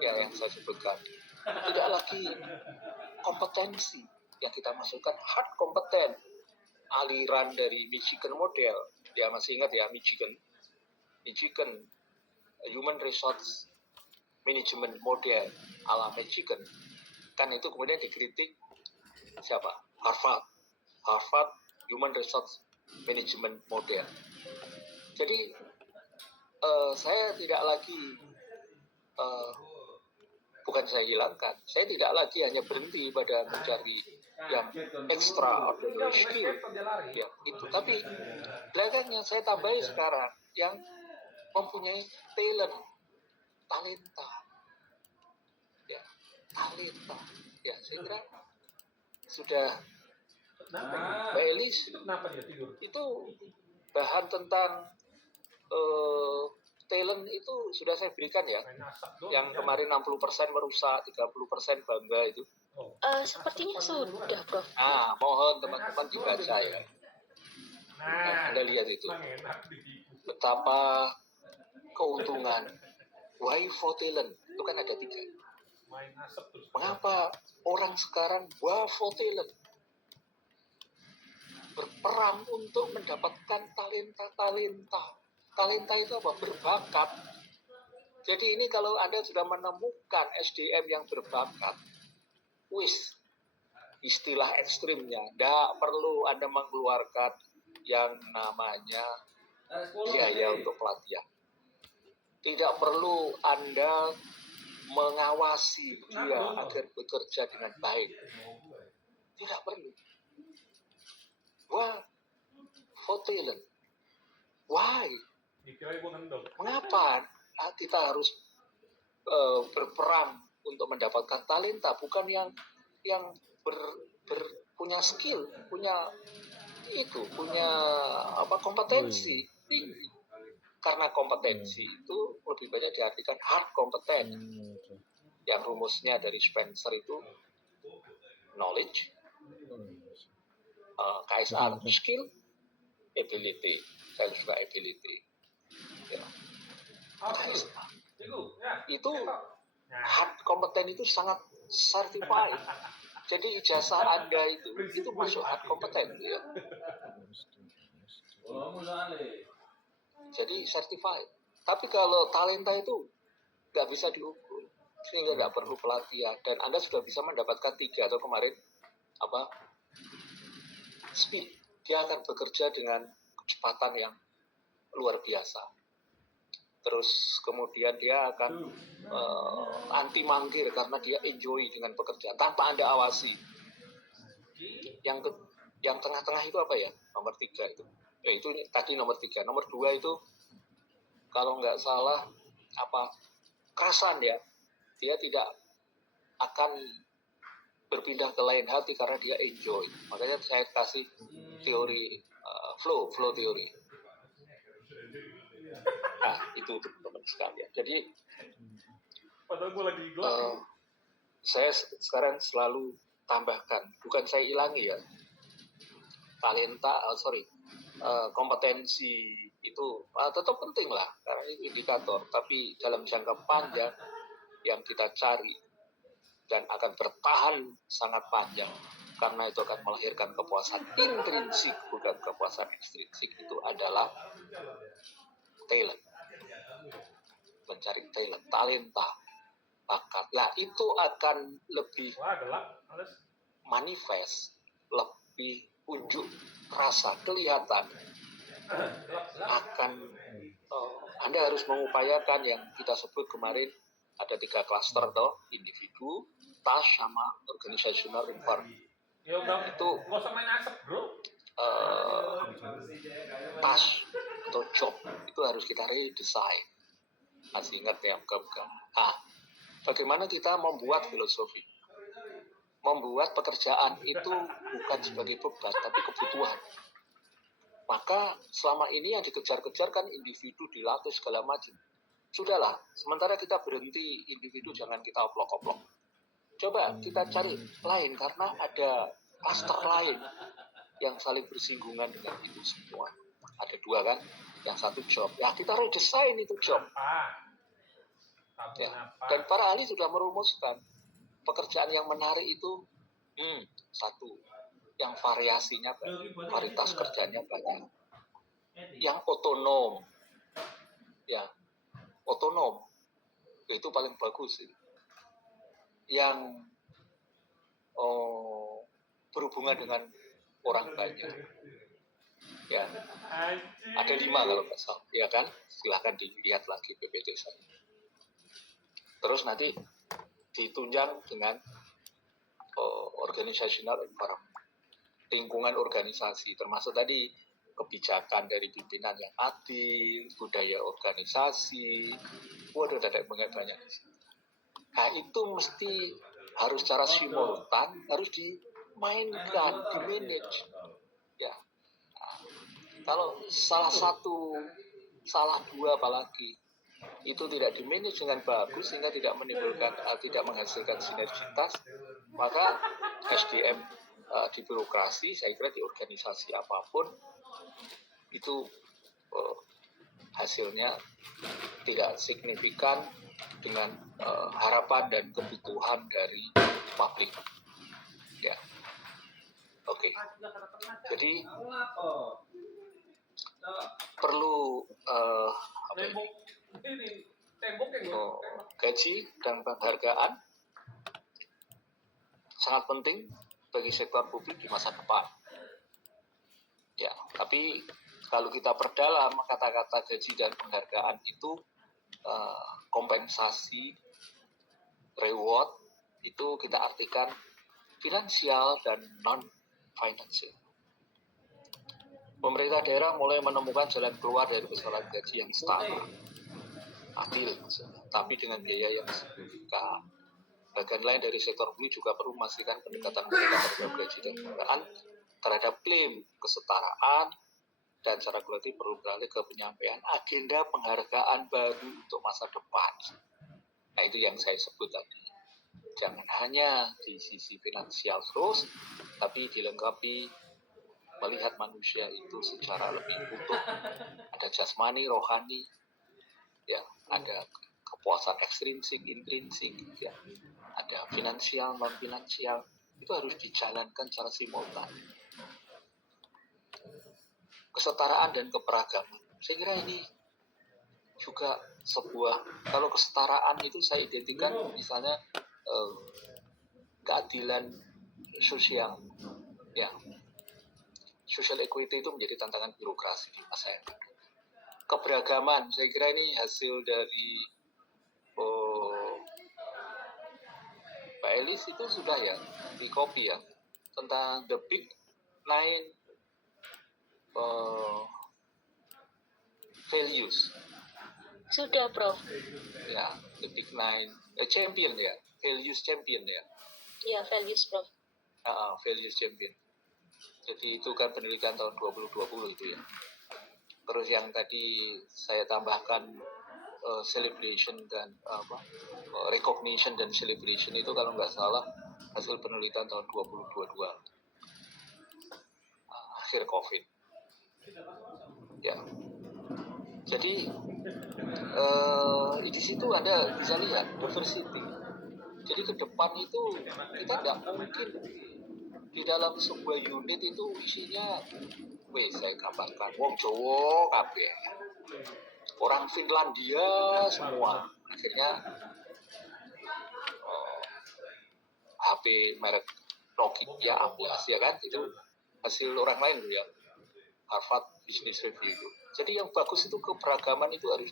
ya yang saya sebutkan. Tidak lagi kompetensi yang kita masukkan, hard kompeten, aliran dari Michigan model. Ya masih ingat ya Michigan Human Resource Management model ala Michigan. Kan itu kemudian dikritik siapa? Harvard Human Resource Management model. Jadi saya tidak lagi bukan saya hilangkan, saya tidak lagi hanya berhenti pada mencari yang extraordinary skill, ya itu. Tapi belakangnya saya tambahi sekarang yang mempunyai talenta, ya saya kira sudah. Mbak Elis itu bahan tentang talent itu sudah saya berikan ya. Yang kemarin 60% merusak, 30% bangga itu. Sepertinya sudah, Prof. Nah, mohon teman-teman dibaca ya. Anda lihat itu. Betapa keuntungan. Why for talent? Itu kan ada 3. Mengapa orang sekarang why for talent? Berperang untuk mendapatkan talenta. Talenta itu apa? Berbakat. Jadi ini kalau Anda sudah menemukan SDM yang berbakat, istilah ekstrimnya, tidak perlu Anda mengeluarkan yang namanya biaya untuk pelatihan. Tidak perlu Anda mengawasi dia agar bekerja dengan baik. Tidak perlu. Wah, for talent. Why? Mengapa kita harus berperang untuk mendapatkan talenta, bukan yang punya skill, punya kompetensi tinggi. Karena kompetensi itu lebih banyak diartikan hard kompeten. Yang rumusnya dari Spencer itu knowledge, KSR skill, ability. Saya suka ability. Ya. KSR. Itu hard kompeten itu sangat certified. Jadi ijazah Anda itu masuk hard kompeten ya. Jadi certified. Tapi kalau talenta itu nggak bisa diukur, sehingga nggak perlu pelatihan, dan Anda sudah bisa mendapatkan 3 atau kemarin speed. Dia akan bekerja dengan kecepatan yang luar biasa. Terus kemudian dia akan anti mangkir karena dia enjoy dengan pekerjaan tanpa Anda awasi. Yang Yang tengah-tengah itu apa ya? Nomor 3 itu. Itu tadi nomor 3. Nomor 2 itu kalau nggak salah apa kerasan ya. Dia tidak akan berpindah ke lain hati karena dia enjoy. Makanya saya kasih teori flow teori. Nah, itu teman-teman sekalian. Jadi Padahal gue lagi gelap. saya sekarang selalu tambahkan, bukan saya hilangi ya. Talenta, kompetensi itu tetap penting lah karena itu indikator. Tapi dalam jangka panjang yang kita cari dan akan bertahan sangat panjang karena itu akan melahirkan kepuasan intrinsik bukan kepuasan ekstrinsik, itu adalah talent, mencari talenta, bakat. Nah itu akan lebih Wah, gelap. Males. manifest, lebih unjuk rasa, kelihatan akan Anda harus mengupayakan yang kita sebut kemarin ada 3 klaster toh, individu, task sama organizational environment. Ya udah, Itu nggak usah main asap, bro. task atau job itu harus kita redesign. Masih ingat ya, bukan. Bagaimana kita membuat filosofi, membuat pekerjaan itu bukan sebagai beban tapi kebutuhan. Maka selama ini yang dikejar-kejar kan individu, dilatih segala macam. Sudahlah, sementara kita berhenti individu, jangan kita oplok-oplok. Coba kita cari lain karena ada klaster lain yang saling bersinggungan dengan itu semua. Ada 2 kan, yang satu job. Ya kita redesign itu job. Ya. Dan para ahli sudah merumuskan pekerjaan yang menarik itu 1 yang variasinya banyak, varietas kerjanya banyak, yang otonom, ya otonom itu paling bagus, yang berhubungan dengan orang banyak, ya ada 5 kalau nggak salah, ya kan, silahkan dilihat lagi PPT saya. Terus nanti ditunjang dengan organizational environment, lingkungan organisasi, termasuk tadi kebijakan dari pimpinan yang adil, budaya organisasi, ada banyak. Nah itu mesti harus secara simultan, harus dimainkan, dimanage. Ya. Nah, kalau salah 2 apalagi itu tidak dimanage dengan bagus sehingga tidak menghasilkan sinergitas, maka SDM di birokrasi, saya kira di organisasi apapun itu hasilnya tidak signifikan dengan harapan dan kebutuhan dari publik. Ya, oke. Jadi perlu gaji dan penghargaan sangat penting bagi sektor publik di masa depan. Ya, tapi kalau kita perdalam kata-kata gaji dan penghargaan itu kompensasi, reward itu kita artikan finansial dan non finansial. Pemerintah daerah mulai menemukan jalan keluar dari persoalan gaji yang setara, adil, tapi dengan biaya yang signifikan. Bagian lain dari sektor publik juga perlu memastikan pendekatan mereka terhadap gaji dan penghargaan terhadap klaim kesetaraan, dan secara kolektif perlu beralih ke penyampaian agenda penghargaan baru untuk masa depan. Nah itu yang saya sebut tadi. Jangan hanya di sisi finansial terus, tapi dilengkapi melihat manusia itu secara lebih utuh. Ada jasmani, rohani, ya, ada kepuasan ekstrinsik, intrinsik, ya, ada finansial, non finansial. Itu harus dijalankan secara simultan. Kesetaraan dan keberagaman, saya kira ini juga sebuah, kalau kesetaraan itu saya identikan misalnya keadilan sosial, ya, social equity itu menjadi tantangan birokrasi di masa yang akan. Keberagaman, saya kira ini hasil dari Pak Elis itu sudah ya di copy ya, tentang the big nine values. Sudah, Prof. Ya, the big nine champion ya, values champion ya. Ya, values, Prof. Values champion. Jadi itu kan penelitian tahun 2020 itu ya. Terus yang tadi saya tambahkan celebration dan recognition dan celebration itu kalau nggak salah hasil penelitian tahun 2022 akhir COVID. Ya. Jadi di situ Anda bisa lihat diversity. Jadi ke depan itu kita nggak mungkin di dalam sebuah unit itu isinya, saya gambarkan, wong Jawa kabeh, orang Finlandia semua, akhirnya HP merek Nokia Ambias ya kan, itu hasil orang lain ya, Harvard Business Review itu. Jadi yang bagus itu keberagaman itu harus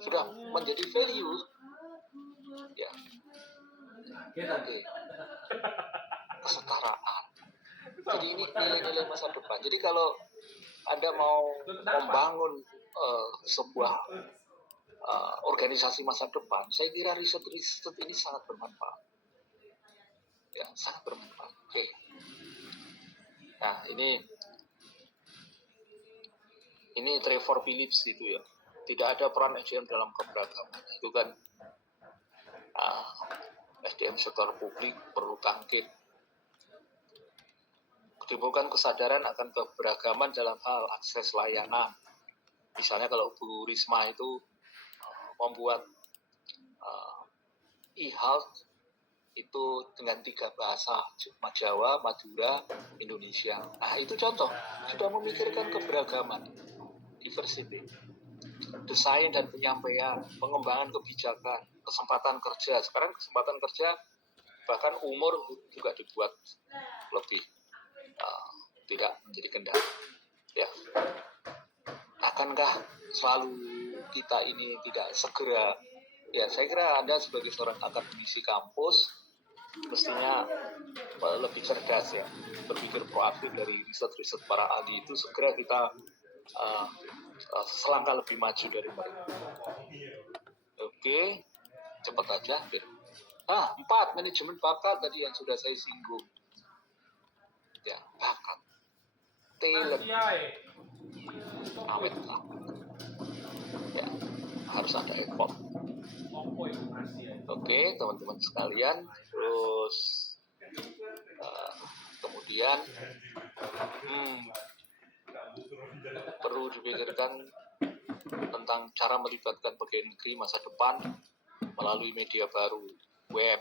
sudah menjadi value ya. Oke. Kesetaraan. Jadi ini nilai-nilai masa depan. Jadi kalau Anda mau membangun sebuah organisasi masa depan, saya kira riset ini sangat bermanfaat. Ya, sangat bermanfaat. Oke. Nah, ini Trevor Phillips itu ya. Tidak ada peran SDM dalam keberagaman. Itu kan SDM sektor publik perlu bangkit. Menimbulkan kesadaran akan keberagaman dalam hal akses layanan. Misalnya kalau Bu Risma itu membuat e-health itu dengan 3 bahasa, Jawa, Madura, Indonesia. Nah itu contoh, sudah memikirkan keberagaman, diversity, desain dan penyampaian, pengembangan kebijakan, kesempatan kerja. Sekarang kesempatan kerja bahkan umur juga dibuat lebih tidak menjadi kendala. Ya, akankah selalu kita ini tidak segera? Ya, saya kira Anda sebagai seorang akademisi kampus mestinya lebih cerdas ya, berpikir proaktif dari riset-riset para ahli itu, segera kita selangkah lebih maju dari mereka. Oke, cepat aja. 4 manajemen bakat tadi yang sudah saya singgung. Ya, bakat, talent, awet lah. Ya, harus ada effort. Oke, teman-teman sekalian, terus kemudian perlu dipikirkan tentang cara melibatkan pegawai negeri masa depan melalui media baru, web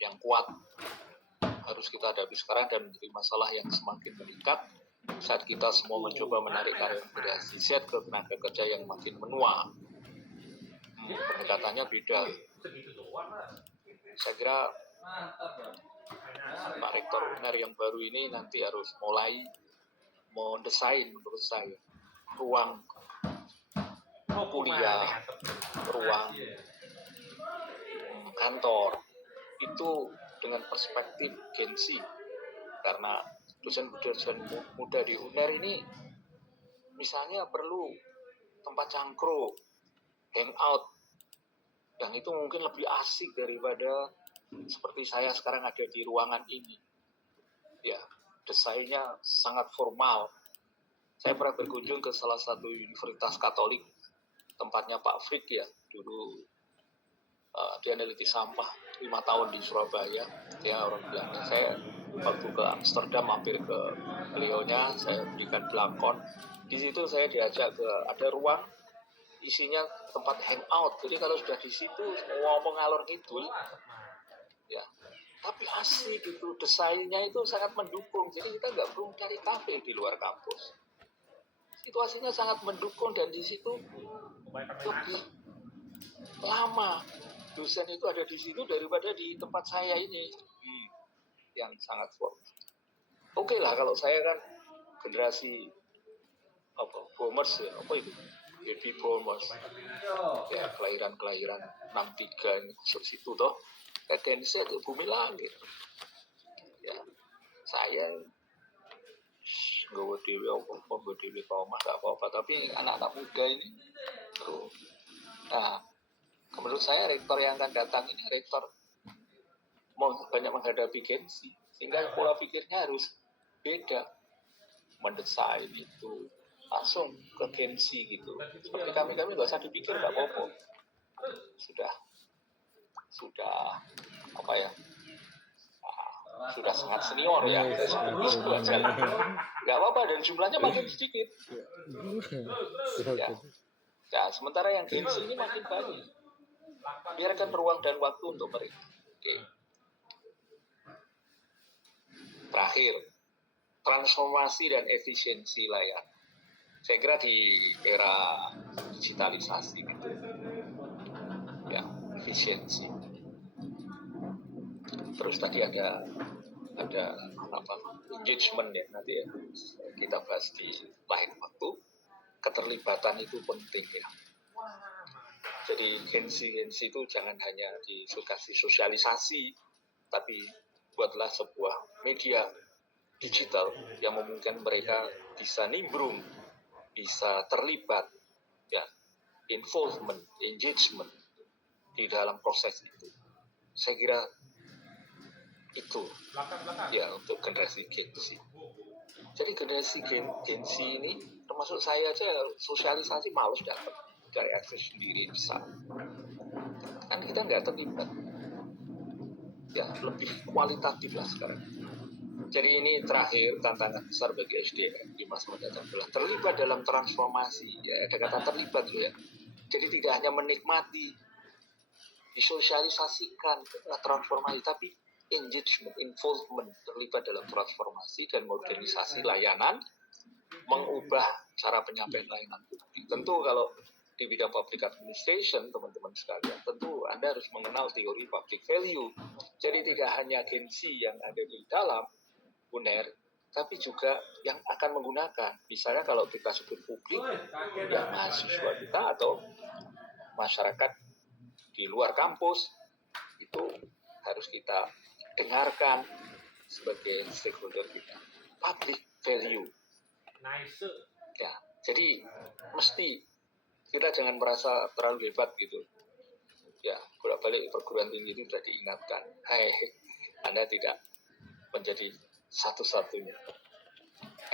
yang kuat harus kita hadapi sekarang dan menjadi masalah yang semakin meningkat saat kita semua mencoba menarik karir generasi Z ke tenaga kerja yang makin menua. Pendekatannya beda. Saya kira Pak Rektor UNER yang baru ini nanti harus mulai mendesain menurut saya ruang kuliah, ruang kantor itu dengan perspektif Gen Z, karena dosen-dosen muda di UNER ini misalnya perlu tempat cangkruk, hangout yang itu mungkin lebih asik daripada seperti saya sekarang ada di ruangan ini. Ya, desainnya sangat formal. Saya pernah berkunjung ke salah satu universitas Katolik, tempatnya Pak Frick ya, dulu dia meneliti sampah 5 tahun di Surabaya. Dia orang Belanda. Saya waktu ke Amsterdam mampir ke beliaunya, saya berikan belangkon. Di situ saya diajak ke ada ruang isinya tempat hangout. Jadi kalau sudah di situ ngomong ngalor ngidul, ya. Tapi asik gitu, desainnya itu sangat mendukung. Jadi kita nggak perlu cari kafe di luar kampus. Situasinya sangat mendukung dan di situ lebih lama dosen itu ada di situ daripada di tempat saya ini yang sangat formal. Oke lah kalau saya kan generasi boomers ya, itu baby boomers ya, kelahiran 63 masuk situ toh tendensi itu bumi langit ya. saya nggawa dhewe apa nggawa dhewe koma gak apa-apa, tapi anak-anak muda ini bro. Nah, menurut saya rektor yang akan datang ini rektor banyak menghadapi gengsi, sehingga pola pikirnya harus beda. Mendesain itu langsung ke gengsi gitu. Seperti kami nggak usah dipikir, nggak apa-apa. Sudah apa ya? Sudah sangat senior ya, nggak apa-apa, dan jumlahnya makin sedikit. Ya. Nah, sementara yang gengsi ini makin banyak. Biarkan ruang dan waktu untuk mereka. Oke. Terakhir, transformasi dan efisiensi layanan. Saya kira di era digitalisasi gitu, ya, efisiensi. Terus tadi ada apa, engagement ya, nanti ya kita bahas di lain waktu. Keterlibatan itu penting ya. Jadi gengsi itu jangan hanya dikasih sosialisasi, tapi buatlah sebuah media digital yang memungkinkan mereka bisa nimbrung, bisa terlibat, ya, involvement, engagement di dalam proses itu. Saya kira itu ya untuk generasi gengsi. Jadi generasi gengsi ini, termasuk saya aja, sosialisasi males dapat, dari akses sendiri bisa. Kan kita nggak terlibat. Ya, lebih kualitatif lah sekarang. Jadi ini terakhir, tantangan besar bagi SDM di masa mendatang adalah terlibat dalam transformasi. Ya, ada kata terlibat loh ya. Jadi tidak hanya menikmati, disosialisasikan transformasi, tapi engagement, involvement, terlibat dalam transformasi dan modernisasi layanan, mengubah cara penyampaian layanan publik. Tentu kalau di bidang public administration, teman-teman sekalian, tentu Anda harus mengenal teori public value. Jadi tidak hanya gengsi yang ada di dalam UNER, tapi juga yang akan menggunakan. Misalnya kalau kita sebut publik, ya mahasiswa kita atau masyarakat di luar kampus, itu harus kita dengarkan sebagai stakeholder kita. Public value. Ya, jadi mesti kita jangan merasa terlalu hebat gitu. Ya, bolak-balik perguruan tinggi itu sudah diingatkan. Hai, Anda tidak menjadi satu-satunya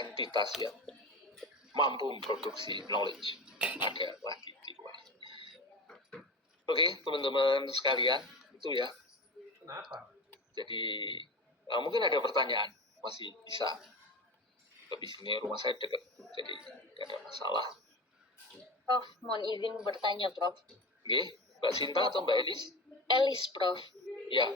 entitas yang mampu memproduksi knowledge. Ada lagi di luar. Oke, teman-teman sekalian, itu ya. Kenapa? Jadi, mungkin ada pertanyaan, masih bisa. Tapi sini rumah saya dekat, jadi tidak ada masalah. Prof, mohon izin bertanya, Prof. Oke, Mbak Sinta atau Mbak Elis? Elis, Prof. Ya.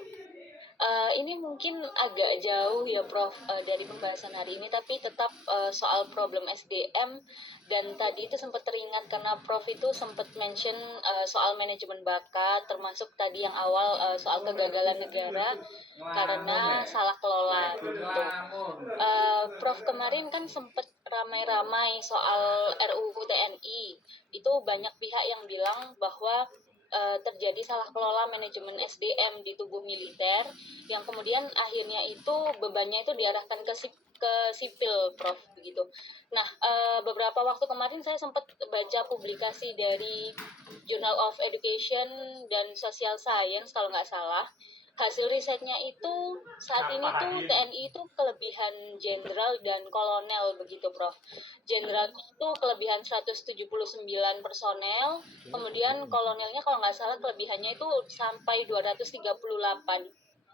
Ini mungkin agak jauh ya, Prof, dari pembahasan hari ini, tapi tetap soal problem SDM, dan tadi itu sempat teringat karena Prof itu sempat mention soal manajemen bakat, termasuk tadi yang awal soal kegagalan negara karena salah kelola. Gitu. Prof kemarin kan sempat ramai-ramai soal RUU TNI, itu banyak pihak yang bilang bahwa terjadi salah kelola manajemen SDM di tubuh militer, yang kemudian akhirnya itu bebannya itu diarahkan ke sipil, Prof, begitu. Nah, beberapa waktu kemarin saya sempat baca publikasi dari Journal of Education dan Social Science kalau nggak salah. Hasil risetnya itu saat ini tuh TNI itu kelebihan jenderal dan kolonel begitu, Prof. Jenderal itu kelebihan 179 personel, kemudian kolonelnya kalau nggak salah kelebihannya itu sampai 238.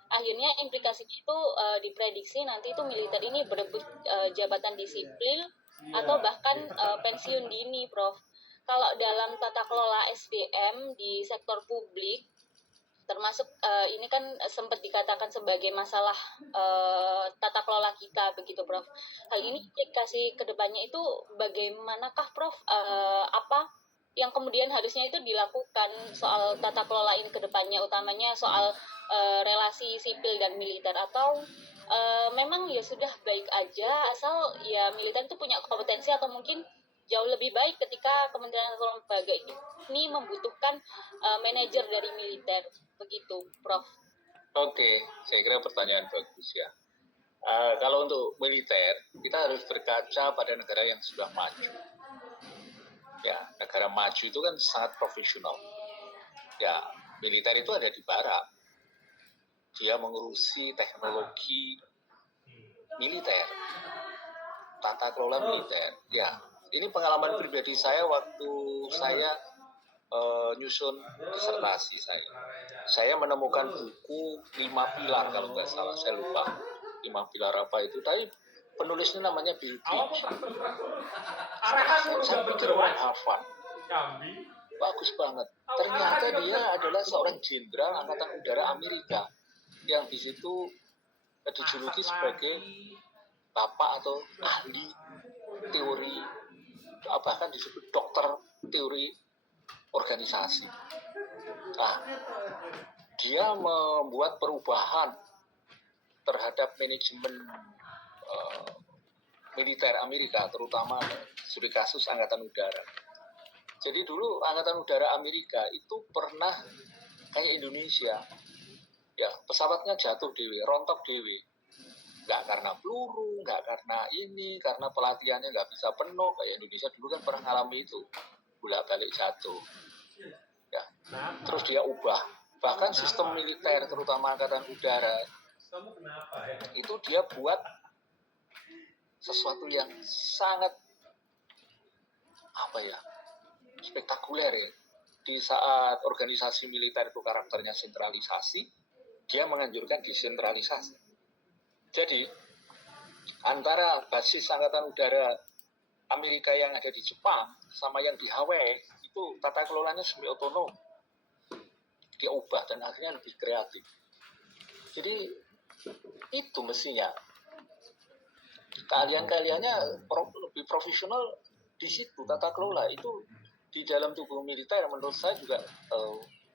Akhirnya implikasinya itu diprediksi nanti itu militer ini berebut jabatan di sipil atau bahkan pensiun dini, Prof. Kalau dalam tata kelola SDM di sektor publik, termasuk ini kan sempat dikatakan sebagai masalah tata kelola kita begitu, Prof. Hal ini implikasi kedepannya itu bagaimanakah, Prof? Apa yang kemudian harusnya itu dilakukan soal tata kelola ini kedepannya, utamanya soal relasi sipil dan militer, atau memang ya sudah baik aja asal ya militer itu punya kompetensi, atau mungkin jauh lebih baik ketika kementerian atau lembaga ini membutuhkan manajer dari militer begitu, Prof. Oke, saya kira pertanyaan bagus ya. Kalau untuk militer, kita harus berkaca pada negara yang sudah maju. Ya, negara maju itu kan sangat profesional. Ya, militer itu ada di barat. Dia mengurusi teknologi militer, tata kelola militer. Ya, ini pengalaman pribadi saya waktu saya nyusun disertasi saya. Saya menemukan buku 5 pilar kalau nggak salah, saya lupa 5 pilar apa itu. Tapi penulisnya namanya Bill Awak Bridge. arahan Saya pikir orang Harvard, kambing. bagus banget. Ternyata dia adalah seorang jenderal Angkatan Udara Amerika yang di situ dijuluki sebagai bapak atau ahli teori, bahkan disebut dokter teori organisasi. Nah, dia membuat perubahan terhadap manajemen militer Amerika, terutama studi kasus Angkatan Udara. Jadi dulu Angkatan Udara Amerika itu pernah kayak Indonesia, ya pesawatnya jatuh dewe, rontok dewe. Nggak karena peluru, nggak karena ini, karena pelatihannya nggak bisa penuh. Kayak Indonesia dulu kan pernah ngalami itu, bolak-balik jatuh. Ya, terus dia ubah. Bahkan sistem militer, terutama Angkatan Udara, Kamu kenapa ya? itu dia buat sesuatu yang sangat spektakuler ya. Di saat organisasi militer itu karakternya sentralisasi, dia menganjurkan desentralisasi. Jadi antara basis Angkatan Udara Amerika yang ada di Jepang sama yang di Hawaii itu tata kelolanya semi otonom. Dia ubah dan akhirnya lebih kreatif. Jadi itu mestinya kalian-kaliannya lebih profesional di situ. Tata kelola itu di dalam tubuh militer menurut saya juga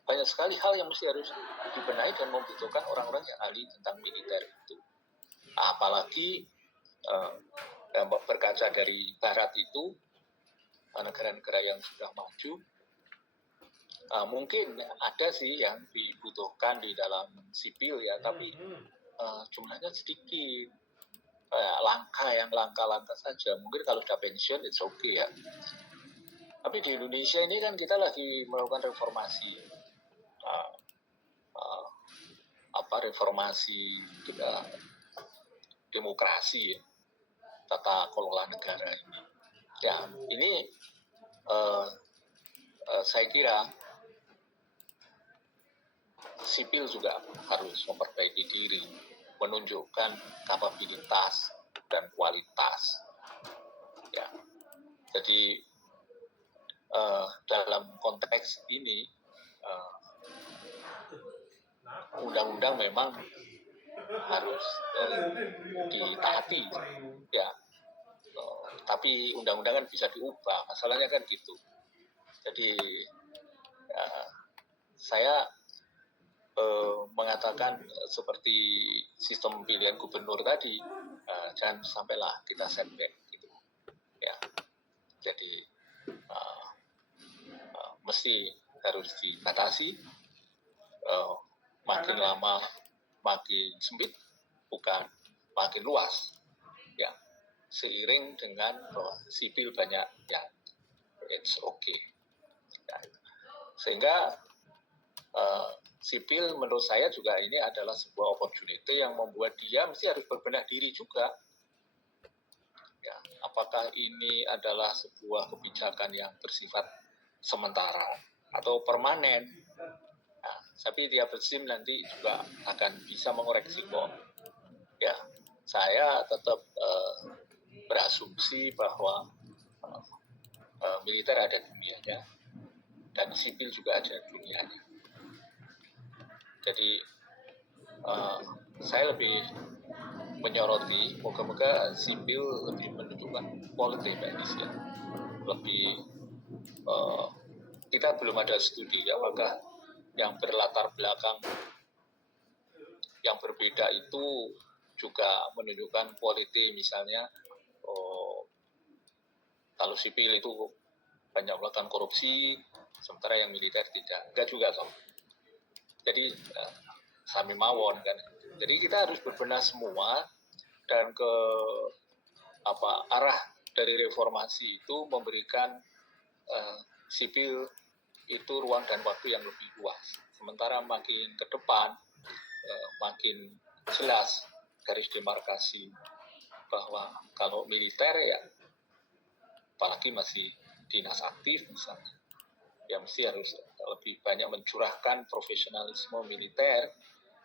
banyak sekali hal yang mesti harus dibenahi dan membutuhkan orang-orang yang ahli tentang militer itu. Apalagi berkaca dari barat itu, negara-negara yang sudah maju, mungkin ada sih yang dibutuhkan di dalam sipil ya, tapi jumlahnya sedikit. Langka saja. Mungkin kalau sudah pensiun it's okay ya. Tapi di Indonesia ini kan kita lagi melakukan reformasi, reformasi demokrasi, tata kelola negara ini. Ya, ini saya kira sipil juga harus memperbaiki diri, menunjukkan kapabilitas dan kualitas. Ya, jadi dalam konteks ini undang-undang memang harus ditaati, ya. Tapi undang-undang kan bisa diubah, masalahnya kan gitu. Jadi saya mengatakan seperti sistem pilihan gubernur tadi, jangan sampailah kita setback gitu, ya. Jadi mesti harus dibatasi, makin lama makin sempit, bukan makin luas, ya. Seiring dengan sipil banyak yang it's okay, ya. Sehingga sipil menurut saya juga ini adalah sebuah opportunity yang membuat dia mesti harus berbenah diri juga. Ya, apakah ini adalah sebuah kebijakan yang bersifat sementara atau permanen? Nah, tapi tiap rezim nanti juga akan bisa mengoreksi kok. Ya, saya tetap berasumsi bahwa militer ada dunianya dan sipil juga ada dunianya. Jadi saya lebih menyoroti, moga-moga sipil lebih menunjukkan quality medis ya. Lebih kita belum ada studi apakah yang berlatar belakang yang berbeda itu juga menunjukkan quality, misalnya kalau sipil itu banyak melakukan korupsi sementara yang militer tidak. Enggak juga toh. Jadi sami mawon kan. Jadi kita harus berbenah semua dan ke arah dari reformasi itu memberikan sipil itu ruang dan waktu yang lebih luas. Sementara makin ke depan makin jelas garis demarkasi bahwa kalau militer ya apalagi masih dinas aktif misalnya, ya mesti harus lebih banyak mencurahkan profesionalisme militer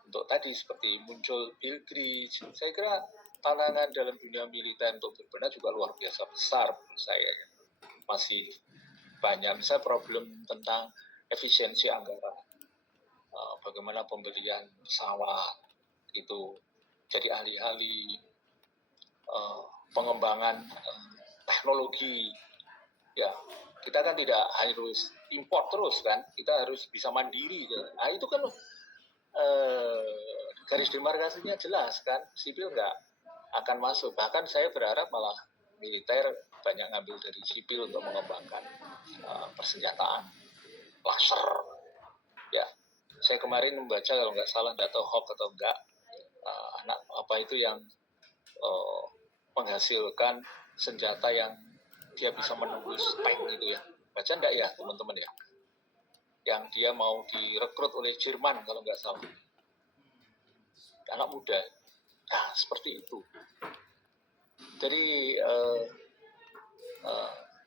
untuk tadi seperti muncul Pilgrim. Saya kira tantangan dalam dunia militer untuk berbenah juga luar biasa besar menurut saya. Masih banyak, misalnya problem tentang efisiensi anggaran, bagaimana pembelian pesawat itu jadi alih-alih pengembangan teknologi. Ya, kita kan tidak harus import terus kan, kita harus bisa mandiri. Nah itu kan garis demarkasinya jelas kan, sipil nggak akan masuk. Bahkan saya berharap malah militer banyak ngambil dari sipil untuk mengembangkan persenjataan laser. Ya, saya kemarin membaca kalau nggak salah, nggak tahu hoax atau enggak, anak apa itu yang menghasilkan senjata yang dia bisa menembus tank gitu ya. Baca enggak ya teman-teman ya? Yang dia mau direkrut oleh Jerman kalau nggak salah. Anak muda. Nah, seperti itu. Jadi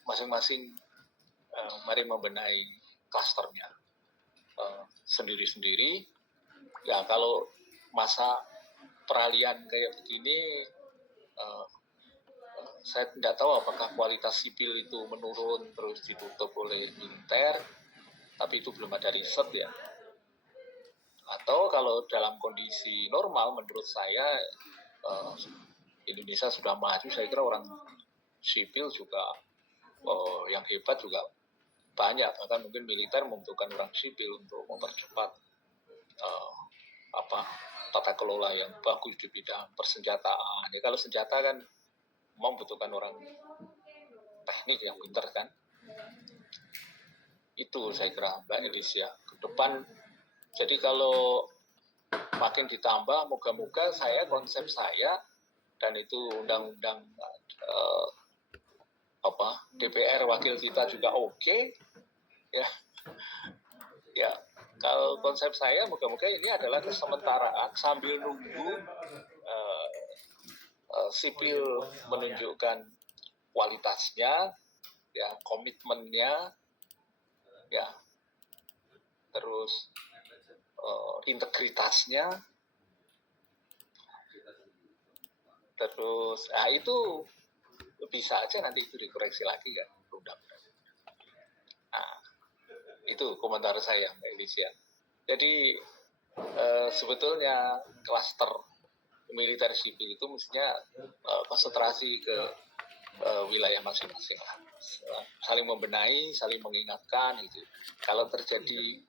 masing-masing mari membenahi klasternya sendiri-sendiri. Ya kalau masa peralihan kayak begini, saya tidak tahu apakah kualitas sipil itu menurun terus ditutup oleh militer, tapi itu belum ada riset ya. Atau kalau dalam kondisi normal, menurut saya Indonesia sudah maju, saya kira orang sipil juga yang hebat juga banyak, bahkan mungkin militer membutuhkan orang sipil untuk mempercepat tata kelola yang bagus di bidang persenjataan. Ya, kalau senjata kan membutuhkan orang teknik yang pintar kan. Itu saya kira Mbak Elis ya, ke depan. Jadi kalau makin ditambah, moga-moga konsep saya dan itu undang-undang DPR wakil kita juga oke. Ya kalau konsep saya moga-moga ini adalah kesementaraan sambil nunggu sipil menunjukkan kualitasnya, ya komitmennya, ya terus integritasnya, terus itu bisa aja nanti itu dikoreksi lagi kan undang-undang. Nah, itu komentar saya Mbak Elisia. Jadi sebetulnya klaster militer sipil itu mestinya konsentrasi ke wilayah masing-masing lah. Saling membenahi, saling mengingatkan gitu. Kalau terjadi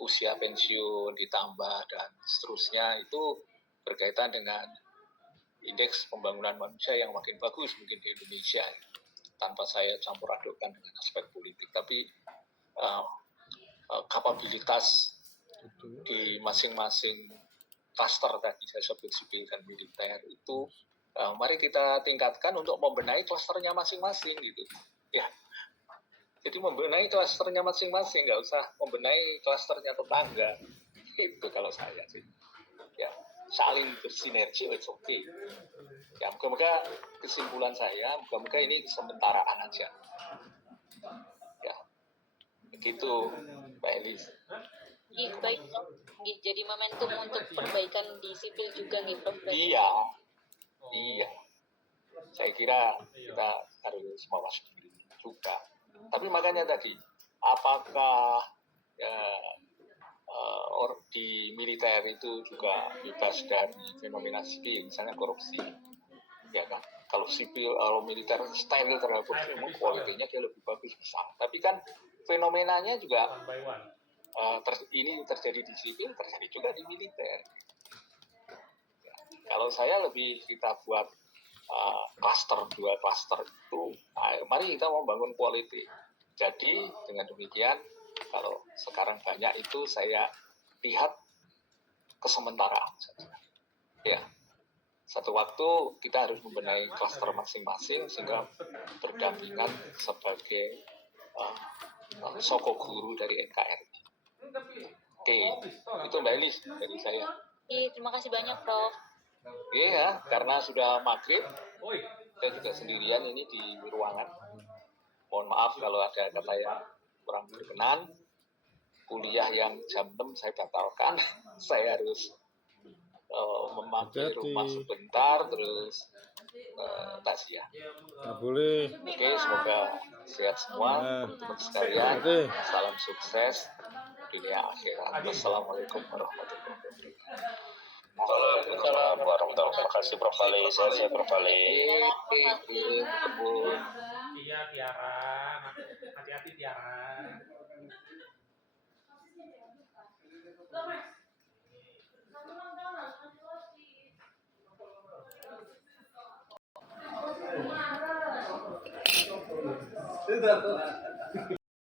usia pensiun ditambah dan seterusnya, itu berkaitan dengan indeks pembangunan manusia yang makin bagus mungkin di Indonesia, tanpa saya campur adukkan dengan aspek politik, tapi kapabilitas di masing-masing klaster tadi saya sebut sipil dan militer itu mari kita tingkatkan untuk membenahi klasternya masing-masing gitu ya. Jadi membenahi klasternya masing-masing, nggak usah membenahi klasternya tetangga. Itu kalau saya sih. Ya, saling bersinergi, it's okay. Ya, moga-moga kesimpulan saya, moga-moga ini sementaraan aja. Ya, begitu, Mbak Elis. Baik, jadi momentum untuk perbaikan di sipil juga nih, Prof. Iya. Saya kira kita harus mawas diri juga. Tapi makanya tadi, apakah di militer itu juga bebas dari fenomena sipil, misalnya korupsi, ya kan? Kalau sipil, kalau militer steril terhadap korupsi, memang kualitasnya dia lebih bagus bisa. Tapi kan fenomenanya juga ini terjadi di sipil, terjadi juga di militer. Ya, kalau saya lebih kita buat dua klaster itu, mari kita membangun quality. Jadi dengan demikian, kalau sekarang banyak itu saya lihat kesementaraan saja. Ya, satu waktu kita harus membenahi klaster masing-masing sehingga berdampingan sebagai soko guru dari NKRI. Oke, itu Mbak Elis dari saya. Terima kasih banyak, Prof. Iya, karena sudah maghrib, saya juga sendirian ini di ruangan. Mohon maaf kalau ada kata yang kurang berkenan. Kuliah yang jam 6 saya batalkan. Saya harus memampir rumah sebentar, terus takziah. Nggak boleh. Oke, semoga sehat semua teman-teman sekalian. Salam sukses dunia akhirat. Assalamualaikum warahmatullahi wabarakatuh. Waalaikumsalam warahmatullahi wabarakatuh. Terima kasih Prof. Ali. Sehat-sehat Prof. Ali. Iya, Tiara. Hati-hati, Tiara. Tidak.